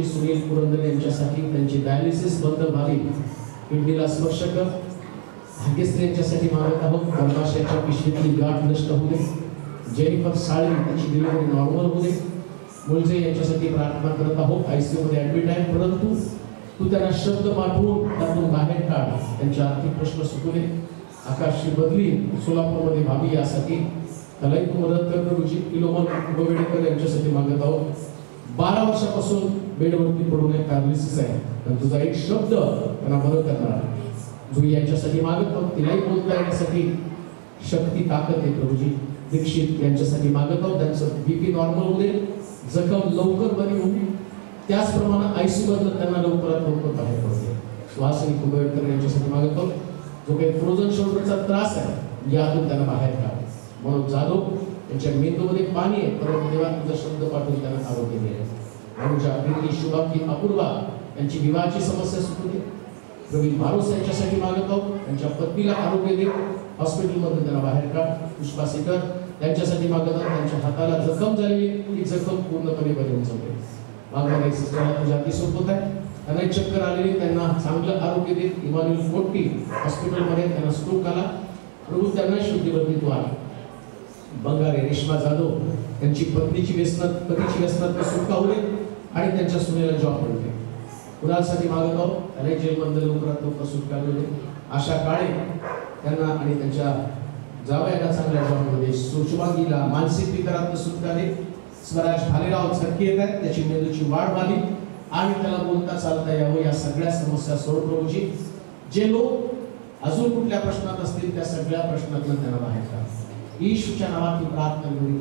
सुनील पुरंदर यांच्यासाठी त्यांची डायलिसिस बंद व्हावी, किडनीला स्पर्श कर. भाग्यश्री यांच्यासाठी मागत आहोत, गर्भाशयाच्या पिशवीतली गाठ नष्ट होऊ दे. जेनिफर साळी त्यांची डिलिव्हरी नॉर्मल होऊ दे. मुलजे यांच्यासाठी प्रार्थना करत आहोत, आयसीयू मध्ये ऍडमिट आहे, परंतु तू त्यांना शब्द पाठवून त्यातून बाहेर काढ, त्यांचे आर्थिक प्रश्न सुटू दे. आकाशची बदली सोलापूरमध्ये व्हावी यासाठी त्यालाही तू मदत कर. प्रभूजी किलोमन गोवेडेकर यांच्यासाठी मागत आहोत. 12 वर्षापासून बेडवरती पडून एक पॅरालिसिस आहे, पण तुझा एक शब्द त्यांना बरं करणार. जुई यांच्यासाठी मागत आहोत, तिलाही बोलता येण्यासाठी शक्ती ताकद आहे. प्रभूजी दीक्षित यांच्यासाठी मागत आहोत, त्यांचं बीपी नॉर्मल होऊ दे, जखम लवकर बरी होऊ. त्याचप्रमाणे आयसीयू मधून त्यांना लवकरात लवकर बाहेर पडते. सुहासिनी कुबेरकर यांच्यासाठी मागत आहोत, जो काही फ्रोझन शोल्डरचा त्रास आहे यातून त्यांना बाहेर काढा. म्हणून जाधव त्यांच्या मेंदूमध्ये पाणी आहे, परंतु देवा तुझा शब्द पाठवून त्यांना आरोग्य दे. अनुजा, प्रीती, शुभांगी, अपूर्वा यांची विवाहाची समस्या सुटू दे. प्रवीण मारुस यांच्यासाठी मागत आहोत, त्यांच्या पत्नीला आरोग्य दे, हॉस्पिटलमधून त्यांना बाहेर काढ. पुष्पा सेकर त्यांच्यासाठी मागत आहोत, त्यांच्या हाताला जखम झालेली ती जखम पूर्णपणे बरी होऊन जाते. मागणारी सिस्टरला तुझ्या अति सोबत आहे, त्यांना एक चक्कर आलेली, त्यांना चांगलं आरोग्य दे. इमानुएल कोट्टी हॉस्पिटलमध्ये त्यांना स्ट्रोक आला, प्रभू त्यांना शुद्धीवृत्ती आला. बंगारे, रेश्मा जाधव त्यांची पत्नीची व्यसनात सुटका होईल आणि त्यांच्या सुनेला जॉब मिळते. कुणासाठी मागत आहोत, त्याला जेलमधून लवकरात सुटका मिळते. आशा काळे त्यांना आणि त्यांच्या जावयाला चांगल्या जॉबमध्ये. शुभांगीला मानसिक विकारात सुटका दे. स्वराज भालेराव झटके येत आहेत, त्याची मेंदूची वाढ व्हावी आणि त्याला बोलता चालता यावं. या सगळ्या समस्या सोड प्रभूजी. जे लोक अजून कुठल्या प्रश्नात असतील त्या सगळ्या प्रश्नातून त्यांना बाहेर काढा. येशूच्या नावात प्रार्थना करून